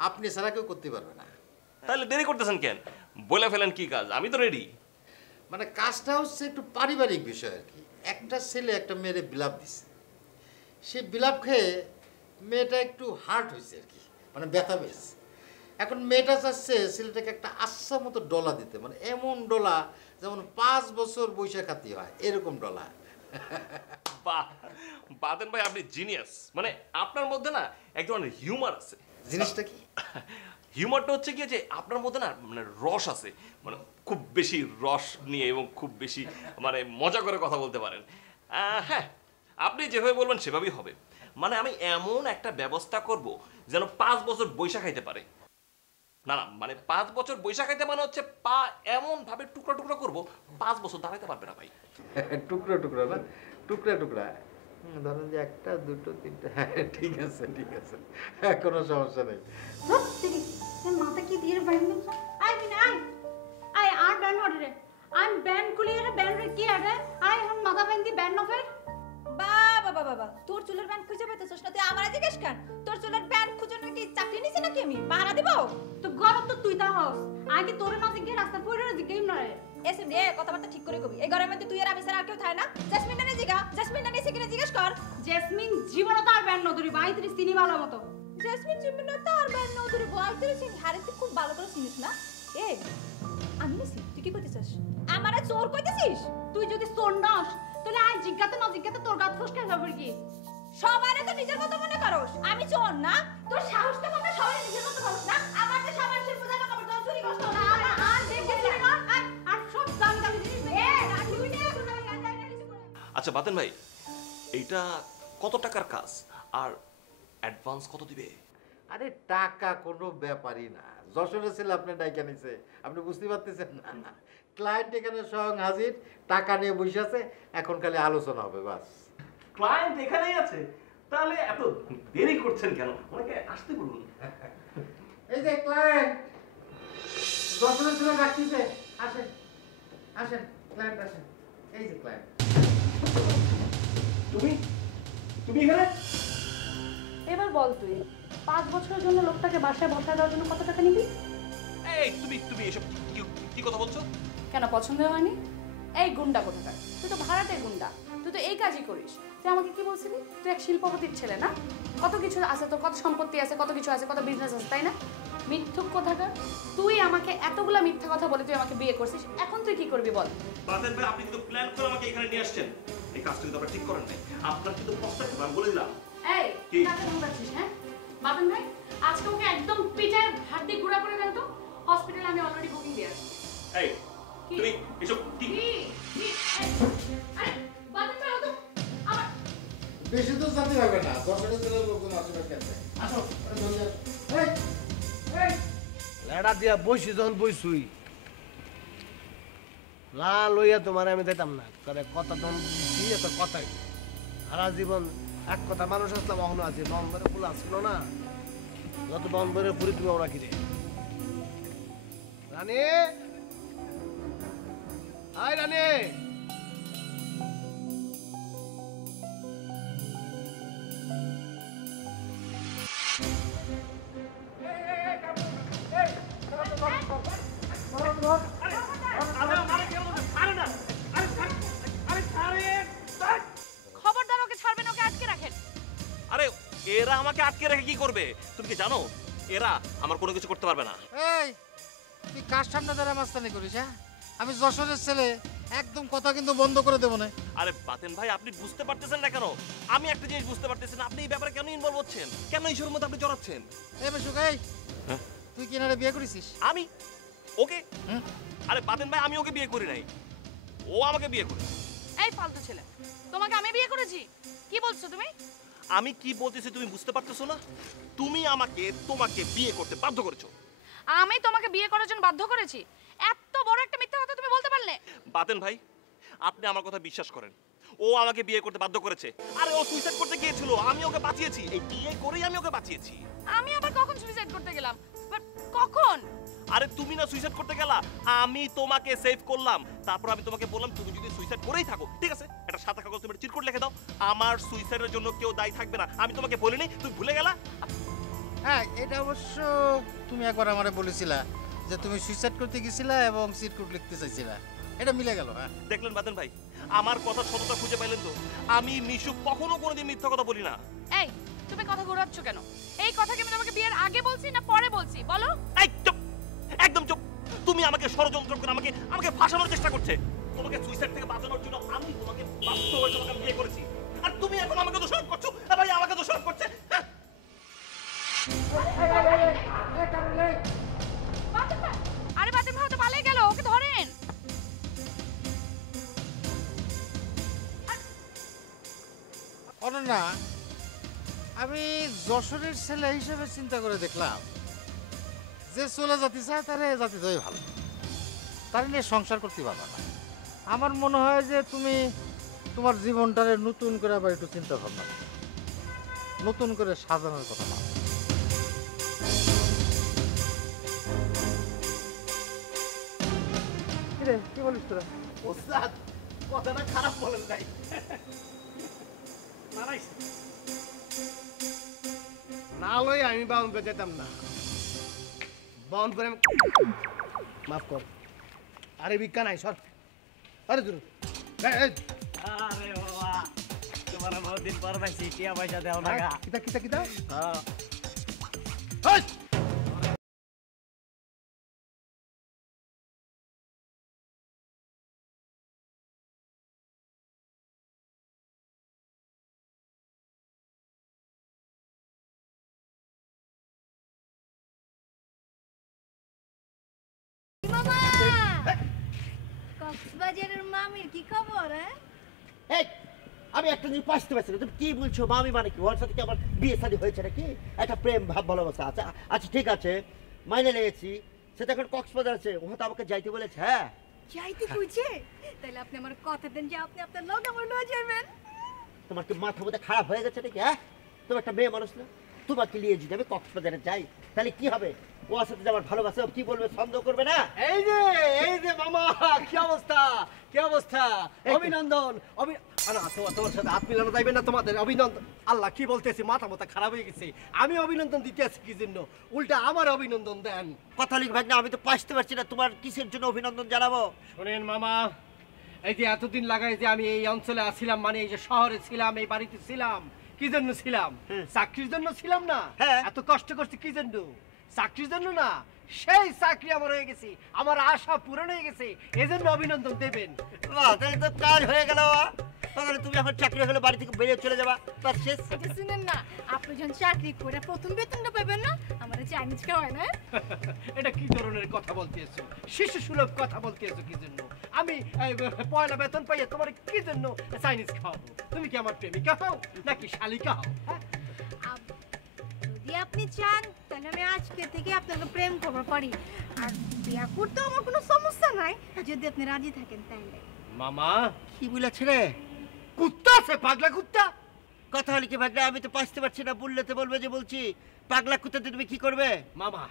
আপনি ছাড়া কেউ করতে পারবে না। তাহলে দেরি করতেছেন কেন? বলে ফেলেন কি কাজ, আমি তো রেডি। মানে কাজটা হচ্ছে একটু পারিবারিক বিষয় আর কি। একটা ছেলে একটা মেয়েরে বিলাপ দিছে, সে বিলাপ খেয়ে মেয়েটা একটু হার্ট হয়েছে আর কি, মানে ব্যথা পেয়েছে। এখন মেয়েটা চাচ্ছে ছেলেটাকে একটা আচ্ছা মতো ডলা দিতে, মানে এমন ডলা যেমন 5 বছর বৈশাখাতি হয়, এরকম ডলা। বাহ বাদন ভাই, আপনি জিনিয়াস। মানে আপনার মধ্যে না এক ধরনের হিউমার আছে। জিনিসটা কি? হিউমারটা হচ্ছে কি যে আপনার মধ্যে না মানে রস আছে, মানে খুব বেশি রস নিয়ে এবং খুব বেশি মানে মজা করে কথা বলতে পারেন। হ্যাঁ, আপনি যেভাবে বলবেন সেভাবেই হবে। মানে আমি এমন একটা ব্যবস্থা করব যেন 5 বছর বৈশা খাইতে পারে। না না, মানে 5 বছর বৈশা খাইতে মানে হচ্ছে পা এমন ভাবে টুকরা টুকরা করব 5 বছর দাঁড়াইতে পারবে না ভাই। টুকরা টুকরা না, টুকরা টুকরা, ধরেন যে 1 2 3 ঠিক আছে ঠিক আছে, কোনো সমস্যা নেই। মাথা কি দিয়ে ব্যান্ড করছ? আই মিন আই আর ব্যান্ড হরে আই ব্যান্ড কুলি রে ব্যান্ড রে কি আরে আই হন মাথা বেন্দি ব্যান্ড নফের। বাবা বাবা, তোর চুলের ব্যান্ড খুঁজে পেতেছস না, তুই আমারে জিজ্ঞেস কেন? তোর চুলের ব্যান্ড খুঁজে কি চাকরি নিছি নাকি আমি? পাহারা দিব? তো গরম তো তুই তা হস, আগে তোরে না জিজ্ঞেস রাস্তা পড়ে রে জিজ্ঞেস না রে। এসে রে কথাবার্তা ঠিক করে কবি। এই ঘরের মধ্যে তুই আর আমি ছাড়া আর কেউ থাকে না? জেসমিন না জিগা, জেসমিন না নিছে কিনা জিজ্ঞেস কর। জেসমিন জীবনও তার ব্যান্ড নদুরি ভাই তুই চিনি ভালো মতো। জেসমিন জীবনও তার ব্যান্ড নদুরি ভাই তুই চিনি, হারে তুই খুব ভালো করে চিনিস না। এ আমি নিছি, তুই কি কইতেছস? আমারে চোর কইতেছিস? তুই যদি চোর নস তাহলে আই জিজ্ঞাতে না জিজ্ঞাতে তোর গাত ফসকে যাবে কি? সবারে তো নিজের মতো মনে করস, আমি চোর না? তোর সাহস তো কম না, সবারে নিজের মতো করস না? আমার যে সবার শিল্প জানা কবে তোর চুরি কষ্ট না? আর দেখে দিবি না আর সব দামি দামি জিনিস এ রাখবি না এখন আমি গাঁজা এনে কিছু করে। আচ্ছা বাতেন ভাই, এইটা কত টাকার কাজ আর অ্যাডভান্স কত দিবে? আরে টাকা কোনো ব্যাপারই না, যশোরের ছেলে আপনি ডাইকা নিছে, আপনি বুঝতে পারতেছেন না? ক্লায়েন্ট এখানে স্বয়ং হাজির, টাকা নিয়ে বসে আছে, এখন খালি আলোচনা হবে বাস। ক্লায়েন্ট এখানেই আছে, তাহলে এত দেরি করছেন কেন? ওনাকে আসতে বলুন। এই যে ক্লায়েন্ট, যশোরের ছেলে ডাকতেছে, আসেন আসেন ক্লায়েন্ট আসেন। এই যে ক্লায়েন্ট। তুমি এখানে? এবার বল তুই 5 বছরের জন্য লোকটাকে বাসায় বসা দেওয়ার জন্য কত টাকা নিবি? এই তুমি এসব কি কথা বলছো? কেন পছন্দ হয়নি? এই গুন্ডা কোথাকার, তুই তো ভাড়াটের গুন্ডা, তুই তো এই কাজই করিস। তুই আমাকে কি বলছিলি তুই এক শিল্পপতির ছেলে না? কত কিছু আছে তোর, কত সম্পত্তি আছে, কত কিছু আছে, কত বিজনেস আছে, তাই না? মিথ্যুক কোথাকার, তুই আমাকে এতগুলা মিথ্যা কথা বলে তুই আমাকে বিয়ে করছিস, এখন তুই কি করবি বল? বাতেন ভাই, আপনি কিন্তু প্ল্যান করে আমাকে এখানে নিয়ে আসছেন, এই কাজটা কিন্তু আপনারা ঠিক করেন নাই। আপনার কিন্তু প্রস্তাব আমি বলে দিলাম। এই কাকে ধমকাচ্ছিস? হ্যাঁ বাতেন ভাই, আজকে ওকে একদম পিঠের হাড্ডি গুঁড়া করে দেন তো। হসপিটালে আমি অলরেডি বুকিং দিয়ে আসছি। এই তুমি এসব কি? আরে বাতেন ভাই, ও তো আমার বেশি তো জানতে হবে না, যশোরের ছেলের লোকজন আসবে কেন? আসো এই এই লেডা দিয়া বইছি যখন বইছুই লা লইয়া তোমার আমি দিতাম না, তাহলে কথা তখন দিচ্ছি এত কথাই সারা জীবন এক কথা মানুষ আসলাম, এখনো আছে বম্বের ফুল আসলো না, যত বম্বের পুরি তুমি ওরা কিরে রানী, হাই রানী। খবরদার ওকে ছাড়বেন, ওকে আটকে রাখেন। আরে এরা আমাকে আটকে রেখে কি করবে? তুমি কি জানো এরা আমার কোনো কিছু করতে পারবে না? এই তুই কার সামনে দাঁড়া মাস্তানি করিস? হ্যাঁ, আমি যশোরের ছেলে, একদম কথা কিন্তু বন্ধ করে দেবো না। আরে বাতেন ভাই, আপনি বুঝতে পারতেছেন না কেন? আমি একটা জিনিস বুঝতে পারতেছি না, আপনি এই ব্যাপারে কেন ইনভলভ হচ্ছেন, কেন এইসবের মধ্যে আপনি জড়াচ্ছেন? এই বেশুক, এই তুই কি এনারে বিয়ে করেছিস? আমি ওকে? আরে বাতেন ভাই, আমি ওকে বিয়ে করি নাই, ও আমাকে বিয়ে করে। এই ফালতু ছেলে, তোমাকে আমি বিয়ে করেছি? কি বলছো তুমি? আমি কি বলতেছি তুমি বুঝতে পারতেছো না? তুমি আমাকে তোমাকে বিয়ে করতে বাধ্য করেছো। আমি তোমাকে বিয়ে করার জন্য বাধ্য করেছি? এত বড় একটা মিথ্যা কথা তুমি বলতে পারলে? বাতেন ভাই, আপনি আমার কথা বিশ্বাস করেন, ও আমাকে বিয়ে করতে বাধ্য করেছে। আরে ও সুইসাইড করতে গিয়েছিল, আমি ওকে বাঁচিয়েছি, এই বিয়ে করেই আমি ওকে বাঁচিয়েছি। আমি আবার কখন সুইসাইড করতে গেলাম? কখন? আরে তুমি না সুইসাইড করতে গেলা, আমি তোমাকে সেভ করলাম। তারপর আমি তোমাকে বললাম তুমি যদি সুইসাইড করেই থাকো, ঠিক আছে, একটা সাদা কাগজ তুমি চিরকুট লিখে দাও, আমার সুইসাইডের জন্য কেউ দায়ী থাকবে না। আমি তোমাকে বলিনি, তুমি ভুলে গেলা? হ্যাঁ, এটা অবশ্য তুমি একবার আমারে বলেছিলা যে তুমি সুইসাইড করতে গেছিলা এবং চিরকুট লিখতে চাইছিলা, এটা মিলে গেল। হ্যাঁ, দেখলেন বাতেন ভাই, আমার কথা সততা খুঁজে পাইলেন তো? আমি মিশু কখনো কোনোদিন মিথ্যা কথা বলি না। এই তুমি কথা ঘোরাচ্ছ কেন? এই কথা কি আমি তোমাকে বিয়ের আগে বলছি না পরে বলছি বলো? এই চুপ, একদম চুপ। তুমি আমাকে ষড়যন্ত্র করে আমাকে ফাঁসানোর চেষ্টা করছে। তোমাকে সুইসাইড থেকে বাঁচানোর জন্য আমি তোমাকে বাস্তবে তোমাকে বিয়ে করেছি, আর তুমি এখন আমাকে দোষারোপ করছো। ভাই আমাকে দোষারোপ করছে। না, আমি যশোরের ছেলে হিসেবে চিন্তা করে দেখলাম যে চলে যেতে চায় তারে জাতি যাই ভালো, তার নিয়ে সংসার করতে পারবা না। আমার মনে হয় যে তুমি তোমার জীবনটারে নতুন করে আবার একটু চিন্তা ভাবনা করো, নতুন করে সাজানোর কথা ভাবো। কি বলিস তোরা? ওস্তাদ কথাটা খারাপ বলেন নাই। না লই আমি বাউন যেতাম না, বাউন করে মাফ কর। আরে ভিক্ষা নাই সর, আরে দূর। আরে বাবা তোমার বহুত দিন পর পাইছি, টিয়া পয়সা দাও না। কিতা কিতা কিতা? হ্যাঁ কক্সবাজারের মামির কি খবর? এই আমি একটা জিনিস বুঝতে পারছি না, তুমি কি বলছো? মামি মানে কি? ওর সাথে কি আমার বিয়ে শাদী হয়েছে নাকি? একটা প্রেম ভাব ভালোবাসা আছে। আচ্ছা ঠিক আছে, মাইনে লেগেছি, সে তো এখন কক্সবাজার আছে, ও তো আমাকে যাইতে বলেছে। হ্যাঁ যাইতে কইছে? তাহলে আপনি আমার কথা দেন যে আপনি আপনার লোক আমার লয়ে যাবেন। তোমার কি মাথা মধ্যে খারাপ হয়ে গেছে নাকি? হ্যাঁ তুমি একটা মেয়ে মানুষ না, তোমাকে নিয়ে যদি আমি কক্সবাজারে যাই তাহলে কি হবে? ওর সাথে আমার ভালোবাসা কি বলবে? সন্দেহ করবে না? এই যে মামা, কি অবস্থা? কি অবস্থা? অভিনন্দন। তোমার সাথে হাত মিলানো যাইবে না তোমাদের? অভিনন্দন। আল্লাহ কি বলতেছি, মাথা মাথা খারাপ হয়ে গেছে। আমি অভিনন্দন দিতে আছি কি জন্য? উল্টা আমার অভিনন্দন দেন। কথা লিখ ভাই না, আমি তো পাইতে পারছি না, তোমার কিসের জন্য অভিনন্দন জানাবো? শোনেন মামা, এই যে এতদিন লাগাই যে আমি এই অঞ্চলে আসছিলাম, মানে এই যে শহরে ছিলাম, এই বাড়িতে ছিলাম, কি জন্য ছিলাম? চাকরির জন্য ছিলাম না? এত কষ্ট করছি কি জন্য? চাকরির জন্য না, সেই চাকরি আমার হয়ে গেছে, আমার আশা পূরণ হয়ে গেছে, এজন্য অভিনন্দন দেবেন। বাহ, তাহলে তো কাজ হয়ে গেল। তাহলে তুমি এখন চাকরি হলে বাড়ি থেকে বেরিয়ে চলে যাবা, তার শেষ। এটা শুনেন না, আপনি যখন চাকরি করে প্রথম বেতনটা পাবেন না, আমার চাইনিজ খাওয়ায় না? এটা কি ধরনের কথা বলতেছো? শিশু সুলভ কথা বলতেছো কি জন্য? আমি পয়লা বেতন পাইয়ে তোমার কি জন্য চাইনিজ খাওয়াবো? তুমি কি আমার প্রেমিকা হও নাকি শালিকা হও? যদি আপনি চান তাহলে আমি আজকে থেকে আপনাকে প্রেম করতে পারি, আর বিয়ে করতে আমার কোনো সমস্যা নাই, যদি আপনি রাজি থাকেন তাইলে। মামা কি বলেছে রে? কুত্তা আছে, পাগলা কুত্তা। কথা হলে কি ভাগনা, আমি তো পাইতে পারছি না, বললে তো বলবে যে বলছি। পাগলা কুত্তাতে তুমি কি করবে? মামা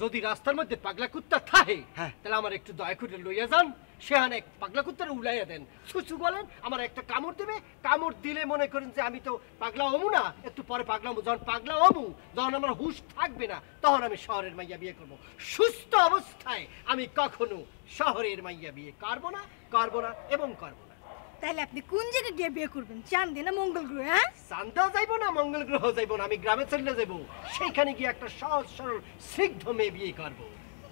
যদি রাস্তার মধ্যে পাগলা কুত্তা থাকে, তাহলে আমার একটু দয়া করে লইয়া যান, সেখানে পাগলা কুত্তারে উলাইয়া দেন, ছুছু বলেন, আমার একটা কামড় দেবে, কামড় দিলে মনে করেন যে আমি তো পাগলা হমু না, একটু পরে পাগলা হমু। যখন পাগলা হমু, যখন আমার হুঁশ থাকবে না, তখন আমি শহরের মাইয়া বিয়ে করব। সুস্থ অবস্থায় আমি কখনো শহরের মাইয়া বিয়ে করব না এবং করব না। তাহলে আপনি কোন জায়গায় গিয়ে বিয়ে করবেন? চাঁদে না মঙ্গল গ্রহে? হ্যাঁ, চাঁদেও যাইবো না, মঙ্গল গ্রহ যাইবো না, আমি গ্রামে চলে যাবো, সেইখানে গিয়ে একটা সহজ সরল স্নিগ্ধ মেয়ে বিয়ে করবো।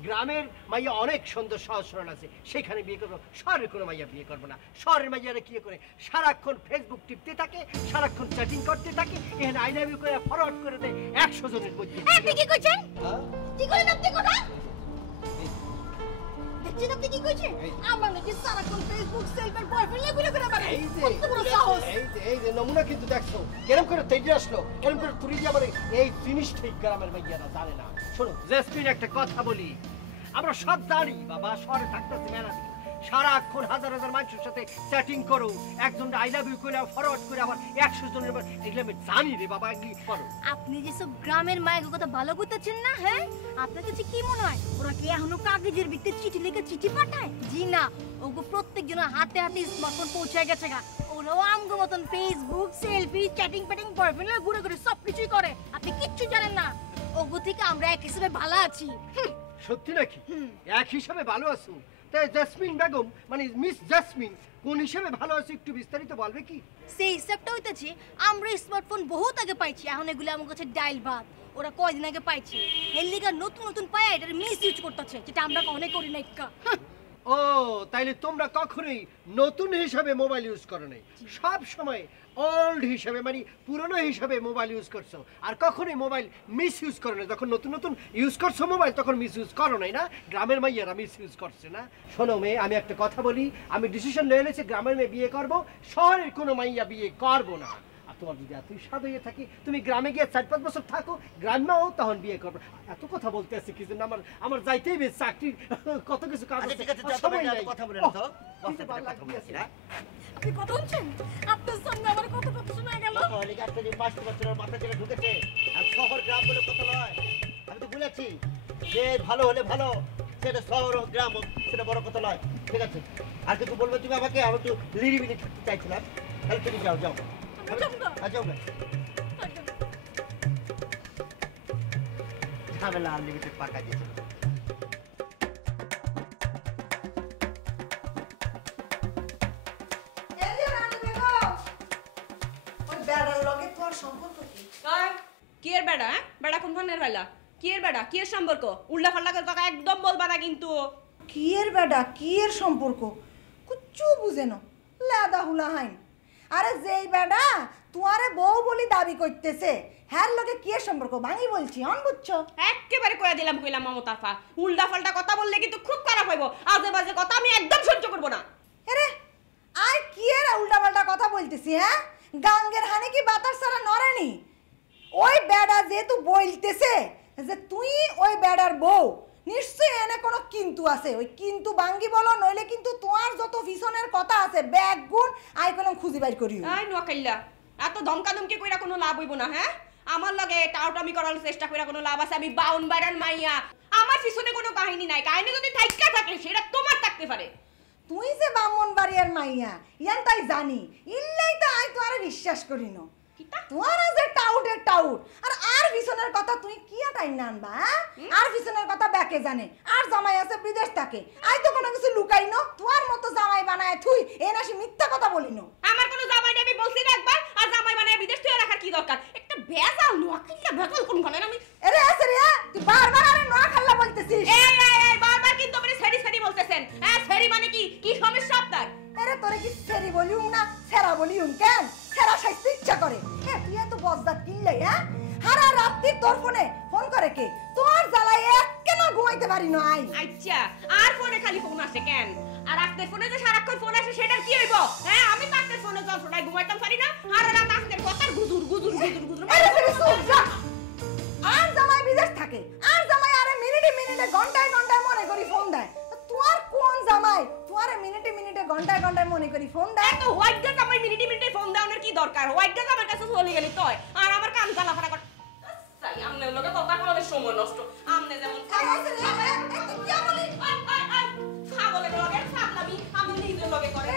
গ্রামের মাইয়া অনেক সুন্দর সহজ সরল আছে, সেখানে বিয়ে করবো। শহরের কোনো মাইয়া বিয়ে করবো না। শহরের মাইয়ারা কি করে? সারাক্ষণ ফেসবুক টিপতে থাকে, সারাক্ষণ চ্যাটিং করতে থাকে, এখানে আই লাভ ইউ করে ফরওয়ার্ড করে দেয় 100 জনের মধ্যে। আপনি কি কইছেন? কি করেন আপনি? কথা দেখছেন আপনি কি কইছেন? আমার নাকি সারাক্ষণ ফেসবুক সেলফি বয়ফ্রেন্ড লেগুলো করে বানাই। এই যে নমুনা কিন্তু দেখছো, কেরম করে তেজে আসলো, কেরম করে তুলি দিয়ে আমার এই জিনিস ঠিক গ্রামের মাইয়ারা জানে না। শোনো জেসমিন, একটা কথা বলি, আমরা সব জানি বাবা, শহরে থাকতেছি মেলা দিন, সারাক্ষণ হাজার হাজার মানুষের সাথে চ্যাটিং করো, একজন আই লাভ ইউ করে ফরওয়ার্ড করে আবার 100 জনের, এগুলো আমি জানি রে বাবা, এগুলি করো। আপনি যে সব গ্রামের মায়ের কথা ভালো করতেছেন না, হ্যাঁ, আপনার কাছে কি মনে হয় ওরা কি এখনো কাগজের ভিত্তিতে চিঠি লিখে চিঠি পাঠায়? জি না, ওগো প্রত্যেক জন হাতে হাতে স্মার্টফোন পৌঁছে গেছে গা। ওরাও আমগো মতন ফেসবুক সেলফি চ্যাটিং প্যাটিং বয়ফ্রেন্ড ঘুরে ঘুরে সব কিছুই করে। আপনি কিচ্ছু জানেন না, ওগো থেকে আমরা এক হিসেবে ভালো আছি। সত্যি নাকি? এক হিসাবে ভালো আছো? তাই জেসমিন বেগম মানে মিস জেসমিন কোন হিসাবে ভালো আছে একটু বিস্তারিত বলবে কি? সেই হিসাবটা হইতেছে আমরা স্মার্টফোন বহুত আগে পাইছি, এখন এগুলো আমার কাছে ডাইল বাদ। ওরা কয়দিন আগে পাইছে, এর লিগা নতুন নতুন পায়া এটার মিস ইউজ করতেছে, যেটা আমরা অনেক করি নাই। ও তাইলে তোমরা কখনোই নতুন হিসাবে মোবাইল ইউজ করো নাই, সব সময় ওল্ড হিসাবে মানে পুরনো হিসাবে মোবাইল ইউজ করছো, আর কখনোই মোবাইল মিস ইউজ করো না। যখন নতুন নতুন ইউজ করছো মোবাইল, তখন মিস ইউজ করো নাই না? গ্রামের মাইয়ারা মিস ইউজ করছে না? শোনো মেয়ে, আমি একটা কথা বলি, আমি ডিসিশন নিয়ে এনেছি গ্রামের মেয়ে বিয়ে করবো, শহরের কোনো মাইয়া বিয়ে করবো না। আর তোমার যদি এতই স্বাদ হয়ে থাকি তুমি গ্রামে গিয়ে 4-5 বছর থাকো, গ্রামেও তখন বিয়ে করবে। এত কথা বলতে আছি কি জন্য? আমার যাইতেই বেশ, চাকরি কত কিছু কাজ আছে, ঠিক আছে, সময় নাই। কথা বলে না তো, কিন্তু ভালো লাগতেছে না। আপনি কথা বলছেন? আপনার সঙ্গে আমার কত কথা শোনা গেল। একটা যে 5 বছরের মাথা জেলে ঢুকেছে, আর শহর গ্রাম বলে কথা নয়। আমি তো বলেছি যে ভালো হলে ভালো, সেটা শহর হোক গ্রাম হোক, সেটা বড় কথা নয়। ঠিক আছে, আর কিছু বলবে তুমি আমাকে? আমি একটু লিরিবিলি থাকতে চাইছিলাম। তাহলে তুমি যাও যাও, যাও না। ঝামেলা আনলিমিটেড পাকা দিয়েছিল। কি এর বেড়া? বেড়া কোন ধরনের বেলা? কি এর বেড়া? কি এর সম্পর্ক? উল্টা পাল্টা কথা একদম বলবা না কিন্তু। কি এর বেড়া? কি এর সম্পর্ক? কুচ্ছু বুঝে না, লাদা হুলা হাইন। আরে যেই বেড়া তোমারে বউ বলি দাবি করতেছে, হ্যার লগে কি এর সম্পর্ক ভাঙি বলছি, অন বুঝছো? একেবারে কইয়া দিলাম মমতাফা, উল্টা পাল্টা কথা বললে কিন্তু খুব খারাপ হইব। আজে বাজে কথা আমি একদম সহ্য করব না। আরে আই কি এর উল্টা পাল্টা কথা বলতেছি? হ্যাঁ, গাঙ্গের হানে কি বাতাস ছাড়া নড়েনি? ওই বেড়া যেহেতু বলতেছে যে তুই ওই বেড়ার বউ, নিশ্চয়ই এনে কোনো কিন্তু আছে। ওই কিন্তু বাঙ্গি বলো, নইলে কিন্তু তোমার যত পিছনের কথা আছে ব্যাগ গুণ আই কলম খুঁজি বাইর করিও। আই নোয়াকাইল্লা, এত ধমকা ধমকি কইরা কোনো লাভ হইব না। হ্যাঁ, আমার লগে টাউটামি করার চেষ্টা কইরা কোনো লাভ আছে? আমি বাউন বাইরান মাইয়া, আমার পিছনে কোনো কাহিনী নাই। কাহিনী যদি থাইক্কা থাকে সেটা তোমার থাকতে পারে। তুই যে ব্রাহ্মণ বাড়িয়ার মাইয়া ইয়ান তাই জানি, ইল্লাই তো আই তোরে বিশ্বাস করি না। তোমার যে টাউটের টাউট, আর পিছনের কথা তুই কি টাইম না আনবা? আর পিছনের কথা ব্যাকে জানে, আর জামাই আছে বিদেশ থাকে। আই তো কোনো কিছু লুকাই না, তোমার মতো জামাই বানায় তুই এ নাসি মিথ্যা কথা বলি না। আমার কোনো জামাই আমি বলছি না একবার, আর জামাই বানায় বিদেশ তুই রাখার কি দরকার? একটা ভেজাল নোয়াকিল্লা ভেজাল কোন ঘরে আমি। আরে আছে রে, তুই বারবার আরে নোয়া খাল্লা বলতেছিস। এই বারবার কিন্তু আপনি সেরি সেরি বলতেছেন। হ্যাঁ, সেরি মানে কি? কি সমস্যা আপনার? আরে তোরে কি সেরি বলিউম না সেরা বলিউম? কেন সেরা সাইতে ইচ্ছা করে? তুই এত বজ্জাত কিনলে? হ্যাঁ, সারা রাত্রি তোর ফোন করে কে? তোর জ্বালায় কেন ঘুমাইতে পারি না আই। আচ্ছা, আর ফোনে খালি ফোন আসে কেন? আর আপনার ফোনে যে সারাক্ষণ ফোন আসে সেটার কি হইব? হ্যাঁ, আমি তো আপনার ফোনে জল ফোটাই ঘুমাইতাম পারি না। আর রাত আপনার কথার গুজুর গুজুর গুজুর গুজুর। আরে তুই চুপ যা। আর জামাই বিদেশ থাকে, আর জামাই আরে মিনিটে মিনিটে ঘন্টায় ঘন্টায় মনে করি ফোন দেয়। তোর কোন জামাই তোরে মিনিটে মিনিটে ঘন্টায় ঘন্টায় মনে করি ফোন দেয়? তো হোয়াইট গা জামাই মিনিটে মিনিটে ফোন দেওয়ার কি দরকার? হোয়াইট গা জামার কাছে চলে গেলি তুই, আর আমার কান জ্বালা ফাটা কর। সাই আমনে লগে কথা বলার সময় নষ্ট। আমনে যেমন ছাগলের লগে ছাগলামি আমি নিজের লগে করে।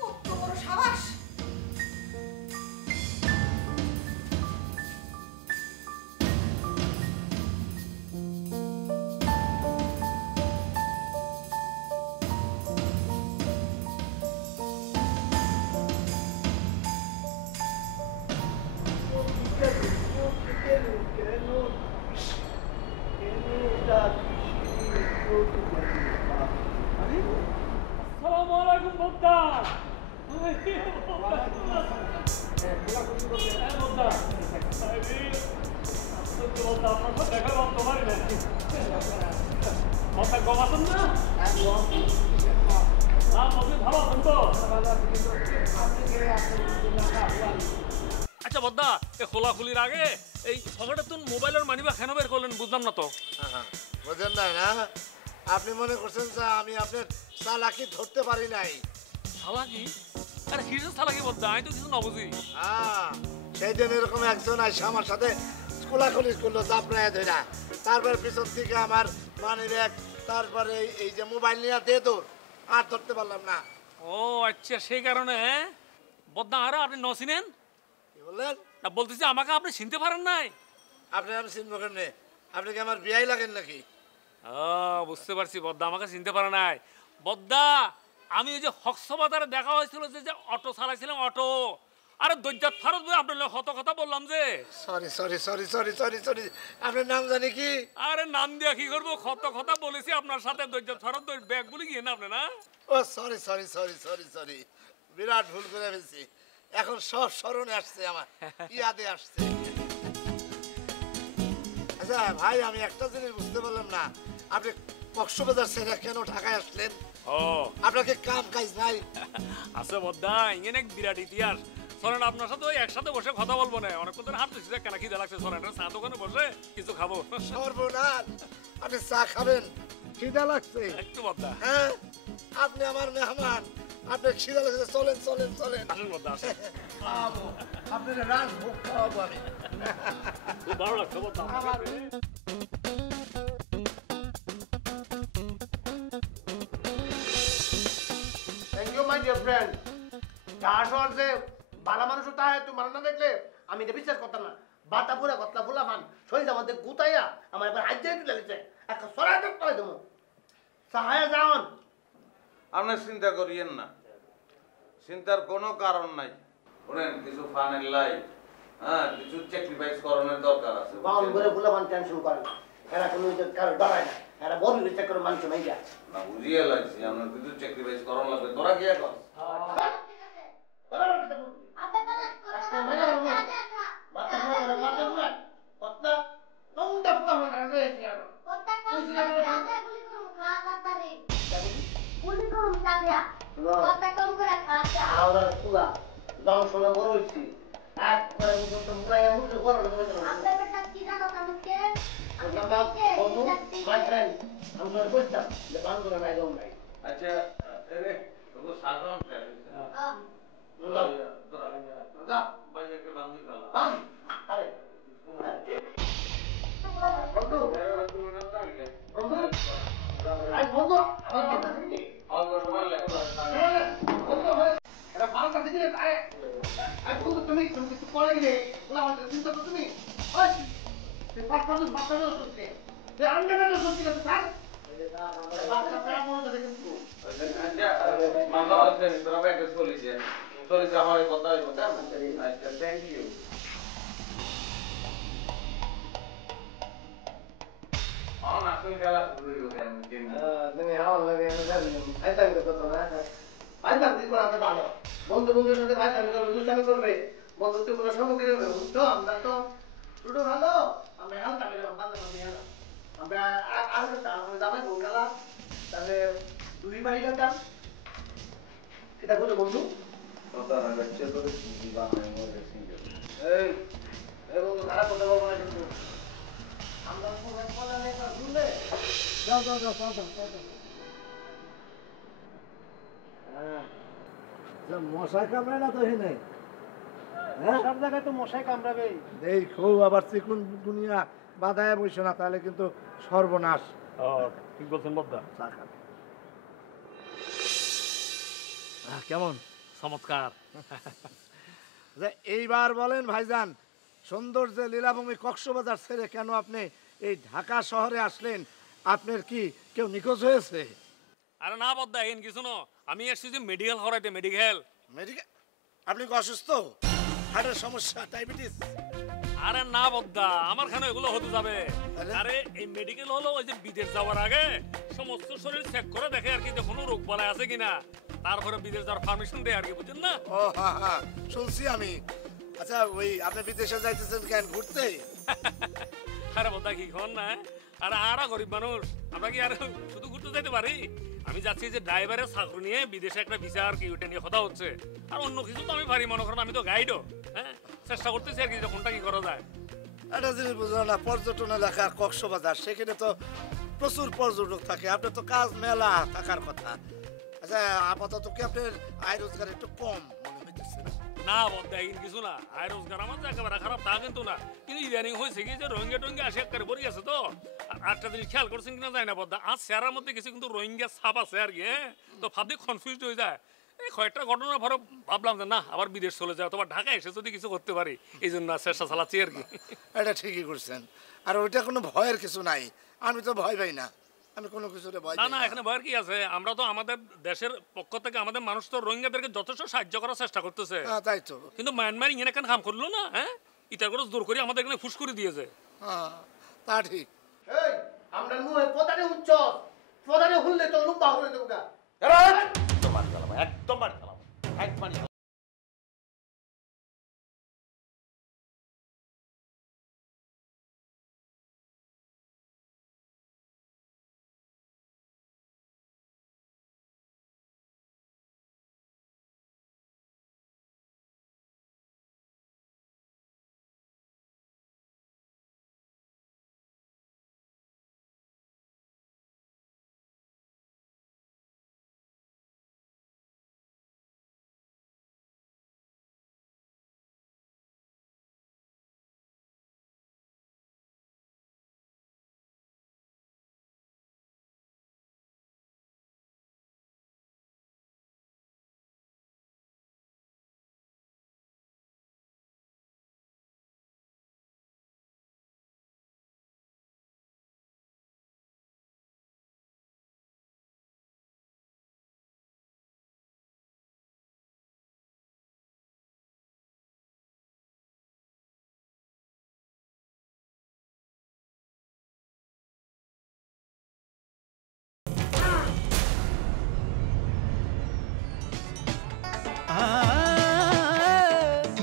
কত বড় সাবাস! আসসালামু আলাইকুম বদ্দা। আচ্ছা বদ্দা, এ খোলাখুলির আগে এই সকালে তুই মোবাইলের মানিবা কেন বের করলেন বুঝলাম না তো। বুঝেন নাই না? আপনি মনে করছেন যে আমি আপনার চালাকি ধরতে পারি নাই? চালাকি? আরে কিসের চালাকি বদ্দা? আমি তো কিছু না বুঝি। সেই দিন এরকম একজন আসে আমার সাথে কোলাকুলি করলো চাপড়ায় ধরা, তারপরে পিছন থেকে আমার মানি ব্যাগ, তারপরে এই যে মোবাইল নিয়ে দে তোর, আর ধরতে পারলাম না। ও আচ্ছা, সেই কারণে। হ্যাঁ বদ্দা, আরে আপনি ন চিনেন? কি বললেন? না, বলতেছি আমাকে আপনি চিনতে পারেন নাই? আপনি আমি চিনবো কেমনে? আপনি কি আমার বিয়াই লাগেন নাকি? বুঝতে পারছি বদ্দা আমাকে চিনতে পারে নাই। বদ্দা, আমি ওই যে হক্সবাজারে দেখা হয়েছিল যে অটো চালাইছিলাম, অটো। আরে দৈজাত ফারুক ভাই, আপনার কত কথা বললাম যে। Sorry sorry sorry sorry sorry sorry, আপনার নাম জানি কি? আরে নাম দিয়া কি করবো, কত কথা বলেছি আপনার সাথে। দৈজাত ফারুক ব্যাগ বলে গিয়ে না আপনি না? ও sorry sorry sorry sorry sorry, বিরাট ভুল করে ফেলছি। এখন সব স্মরণে আসছে, আমার ইয়াদে আসছে। আচ্ছা ভাই, আমি একটা জিনিস বুঝতে পারলাম না, আপনি কক্সবাজার ছেড়ে কেন ঢাকায় আসলেন? ও আপনাকে কাম কাজ নাই? আছে বদ্দা, ইংেন এক বিরাট ইতিহাস। শোনেন, আপনার সাথে ওই একসাথে বসে কথা বলবো না, অনেকক্ষণ ধরে হাঁটতেছি, কেনা খিদে লাগছে। শোনেন, চা দোকানে বসে কিছু খাবো। সর্বনাশ, আপনি চা খাবেন? খিদা লাগছে একটু বদ্দা। হ্যাঁ, আপনি আমার মেহমান, আপনার খিদা লাগছে, চলেন চলেন চলেন। আসেন বদ্দা, আসেন। আপনার রাজভোগ খাওয়াবো আমি। খুব ভালো লাগছে বদ্দা। Thank you my dear friend. যার শহর যে ভালো মানুষ তাই তুই মানে না দেখলে আমি এটা বিশ্বাস করতাম না। বাতা পুরা কতলা ফুলা মান শরীর আমাদের গুতাইয়া আমার এবার হাত দিয়ে লেগেছে, একটা সরাই দেখ পাই দেবো। সাহায্য যাওন। আপনি চিন্তা করিয়েন না, চিন্তার কোনো কারণ নাই। শুনেন, কিছু ফানের লাই, হ্যাঁ, কিছু স্যাক্রিফাইস করানোর দরকার আছে। বাউন করে ফুলা মান টেনশন করে না, এরা কোনো কারো ডরায় না, এরা বড় চেক করে মানুষ নাই যা না। বুঝিয়ে লাগছি আপনার কিছু স্যাক্রিফাইস করানো লাগবে। তোরা কি কর? আচ্ছা, সাধারণ তুমি কিছু করে গেলে চিন্তা করো তুমি বন্ধু বন্ধুর সাথে ভাই দুষ্টামি করবে, বন্ধুত্ব কোনো সম্মুখীন হবে। বুঝছো, আমরা তো দুটো ভালো, আমরা হালকা পেলাম আমরা আমরা জামাই বউ গেলাম, তাহলে দুই বাড়ি গেলাম। সেটা বলো বন্ধু। এই বন্ধু খারাপ কথা বলবো না কিন্তু। আমরা শুনলে যাও যাও যাও যাও যাও যাও। মশাই কামড়ায় না তো এখানে? সব জায়গায় তো মশাই কামড়াবে। দেখো আবার চিকুন দুনিয়া বাধায় বসে না, তাহলে কিন্তু সর্বনাশ। ঠিক বলছেন বদ্দা। কেমন চমৎকার। এইবার বলেন ভাইজান, সৌন্দর্যের লীলাভূমি কক্সবাজার ছেড়ে কেন আপনি এই ঢাকা শহরে আসলেন? আপনার কি কেউ নিখোঁজ হয়েছে? আরে না বদ্দা, এন কিছু না, আমি এসেছি যে মেডিকেল করাইতে। Medical medical? আপনি কি অসুস্থ? হার্টের সমস্যা, ডায়াবেটিস? আরে না বদ্দা, আমার খানে এগুলো হতে যাবে। আরে এই মেডিকেল হলো ওই যে বিদেশ যাওয়ার আগে সমস্ত শরীর চেক করে দেখে আর কি, যে কোনো রোগ বালাই আছে কিনা, তারপরে বিদেশ যাওয়ার পারমিশন দেয় আর কি, বুঝছেন না? ও হ্যাঁ হ্যাঁ, শুনছি আমি। আচ্ছা, ওই আপনি বিদেশে যাইতেছেন কেন, ঘুরতে? আরে বদ্দা কি খন না, আরে আরা গরিব মানুষ, আমরা কি আর শুধু ঘুরতে যেতে পারি? আমি যাচ্ছি যে ড্রাইভারের চাকরি নিয়ে বিদেশে একটা ভিসা আর কি, ওইটা নিয়ে কথা হচ্ছে। আর অন্য কিছু তো আমি পারি, মনে করেন আমি তো গাইডও। হ্যাঁ, চেষ্টা করতেছি আর কি, যে কোনটা কি করা যায়। একটা জিনিস বুঝলাম না, পর্যটন এলাকা কক্সবাজার, সেখানে তো প্রচুর পর্যটক থাকে, আপনার তো কাজ মেলা থাকার কথা। আচ্ছা, আপাতত কি আপনার আয় রোজগার একটু কম মনে হইতেছে? না বদ্দা, এই কিছু না, আয় রোজগার আমার তো একেবারে খারাপ তা কিন্তু না, কিন্তু ইদানিং হয়েছে কি যে রোহিঙ্গা টোহিঙ্গা আসে একবারে পড়ে গেছে তো। আর একটা জিনিস খেয়াল করছেন কিনা যায় না বদ্দা, আজ চেহারার মধ্যে কিছু কিন্তু রোহিঙ্গা ছাপ আছে আর কি। হ্যাঁ, তো ভাবতে কনফিউজ হয়ে যায়। এই কয়েকটা ঘটনার পরে ভাবলাম যে না, আবার বিদেশ চলে যায়, তোমার ঢাকায় এসে যদি কিছু করতে পারি, এই জন্য চেষ্টা চালাচ্ছি আর কি। এটা ঠিকই করছেন, আর ওইটা কোনো ভয়ের কিছু নাই। আমি তো ভয় পাই না, আমি কোনো কিছুতে ভয় না পাই না, না। এখানে ভয়ের কি আছে? আমরা তো আমাদের দেশের পক্ষ থেকে আমাদের মানুষ তো রোহিঙ্গাদেরকে যথেষ্ট সাহায্য করার চেষ্টা করতেছে। হ্যাঁ, তাই তো। কিন্তু মায়ানমার ইങ്ങനെ কেন কাম করলো না? হ্যাঁ, ইটার করে জোর করে আমাদের এখানে ফুস করে দিয়েছে। হ্যাঁ, তা ঠিক। এই আমরা মুহে পদারে উচ্চ পদারে হুললে তো লুম্বা হয়ে দেবগা। একদম মার গেলাম, একদম মার গেলাম, একদম।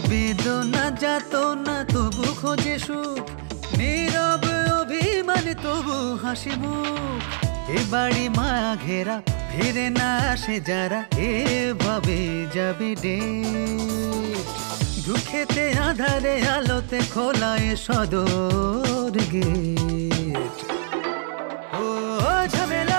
বেদনা যাতনা তবু খোঁজে সুখ, নীরব অভিমান তবু হাসি মুখ। এ বাড়ি মায়া ঘেরা, ফিরে না আসে যারা, এভাবে যাবে ডেট। দুঃখেতে আধারে আলোতে খোলা এ সদর গেট। ও ঝামেলা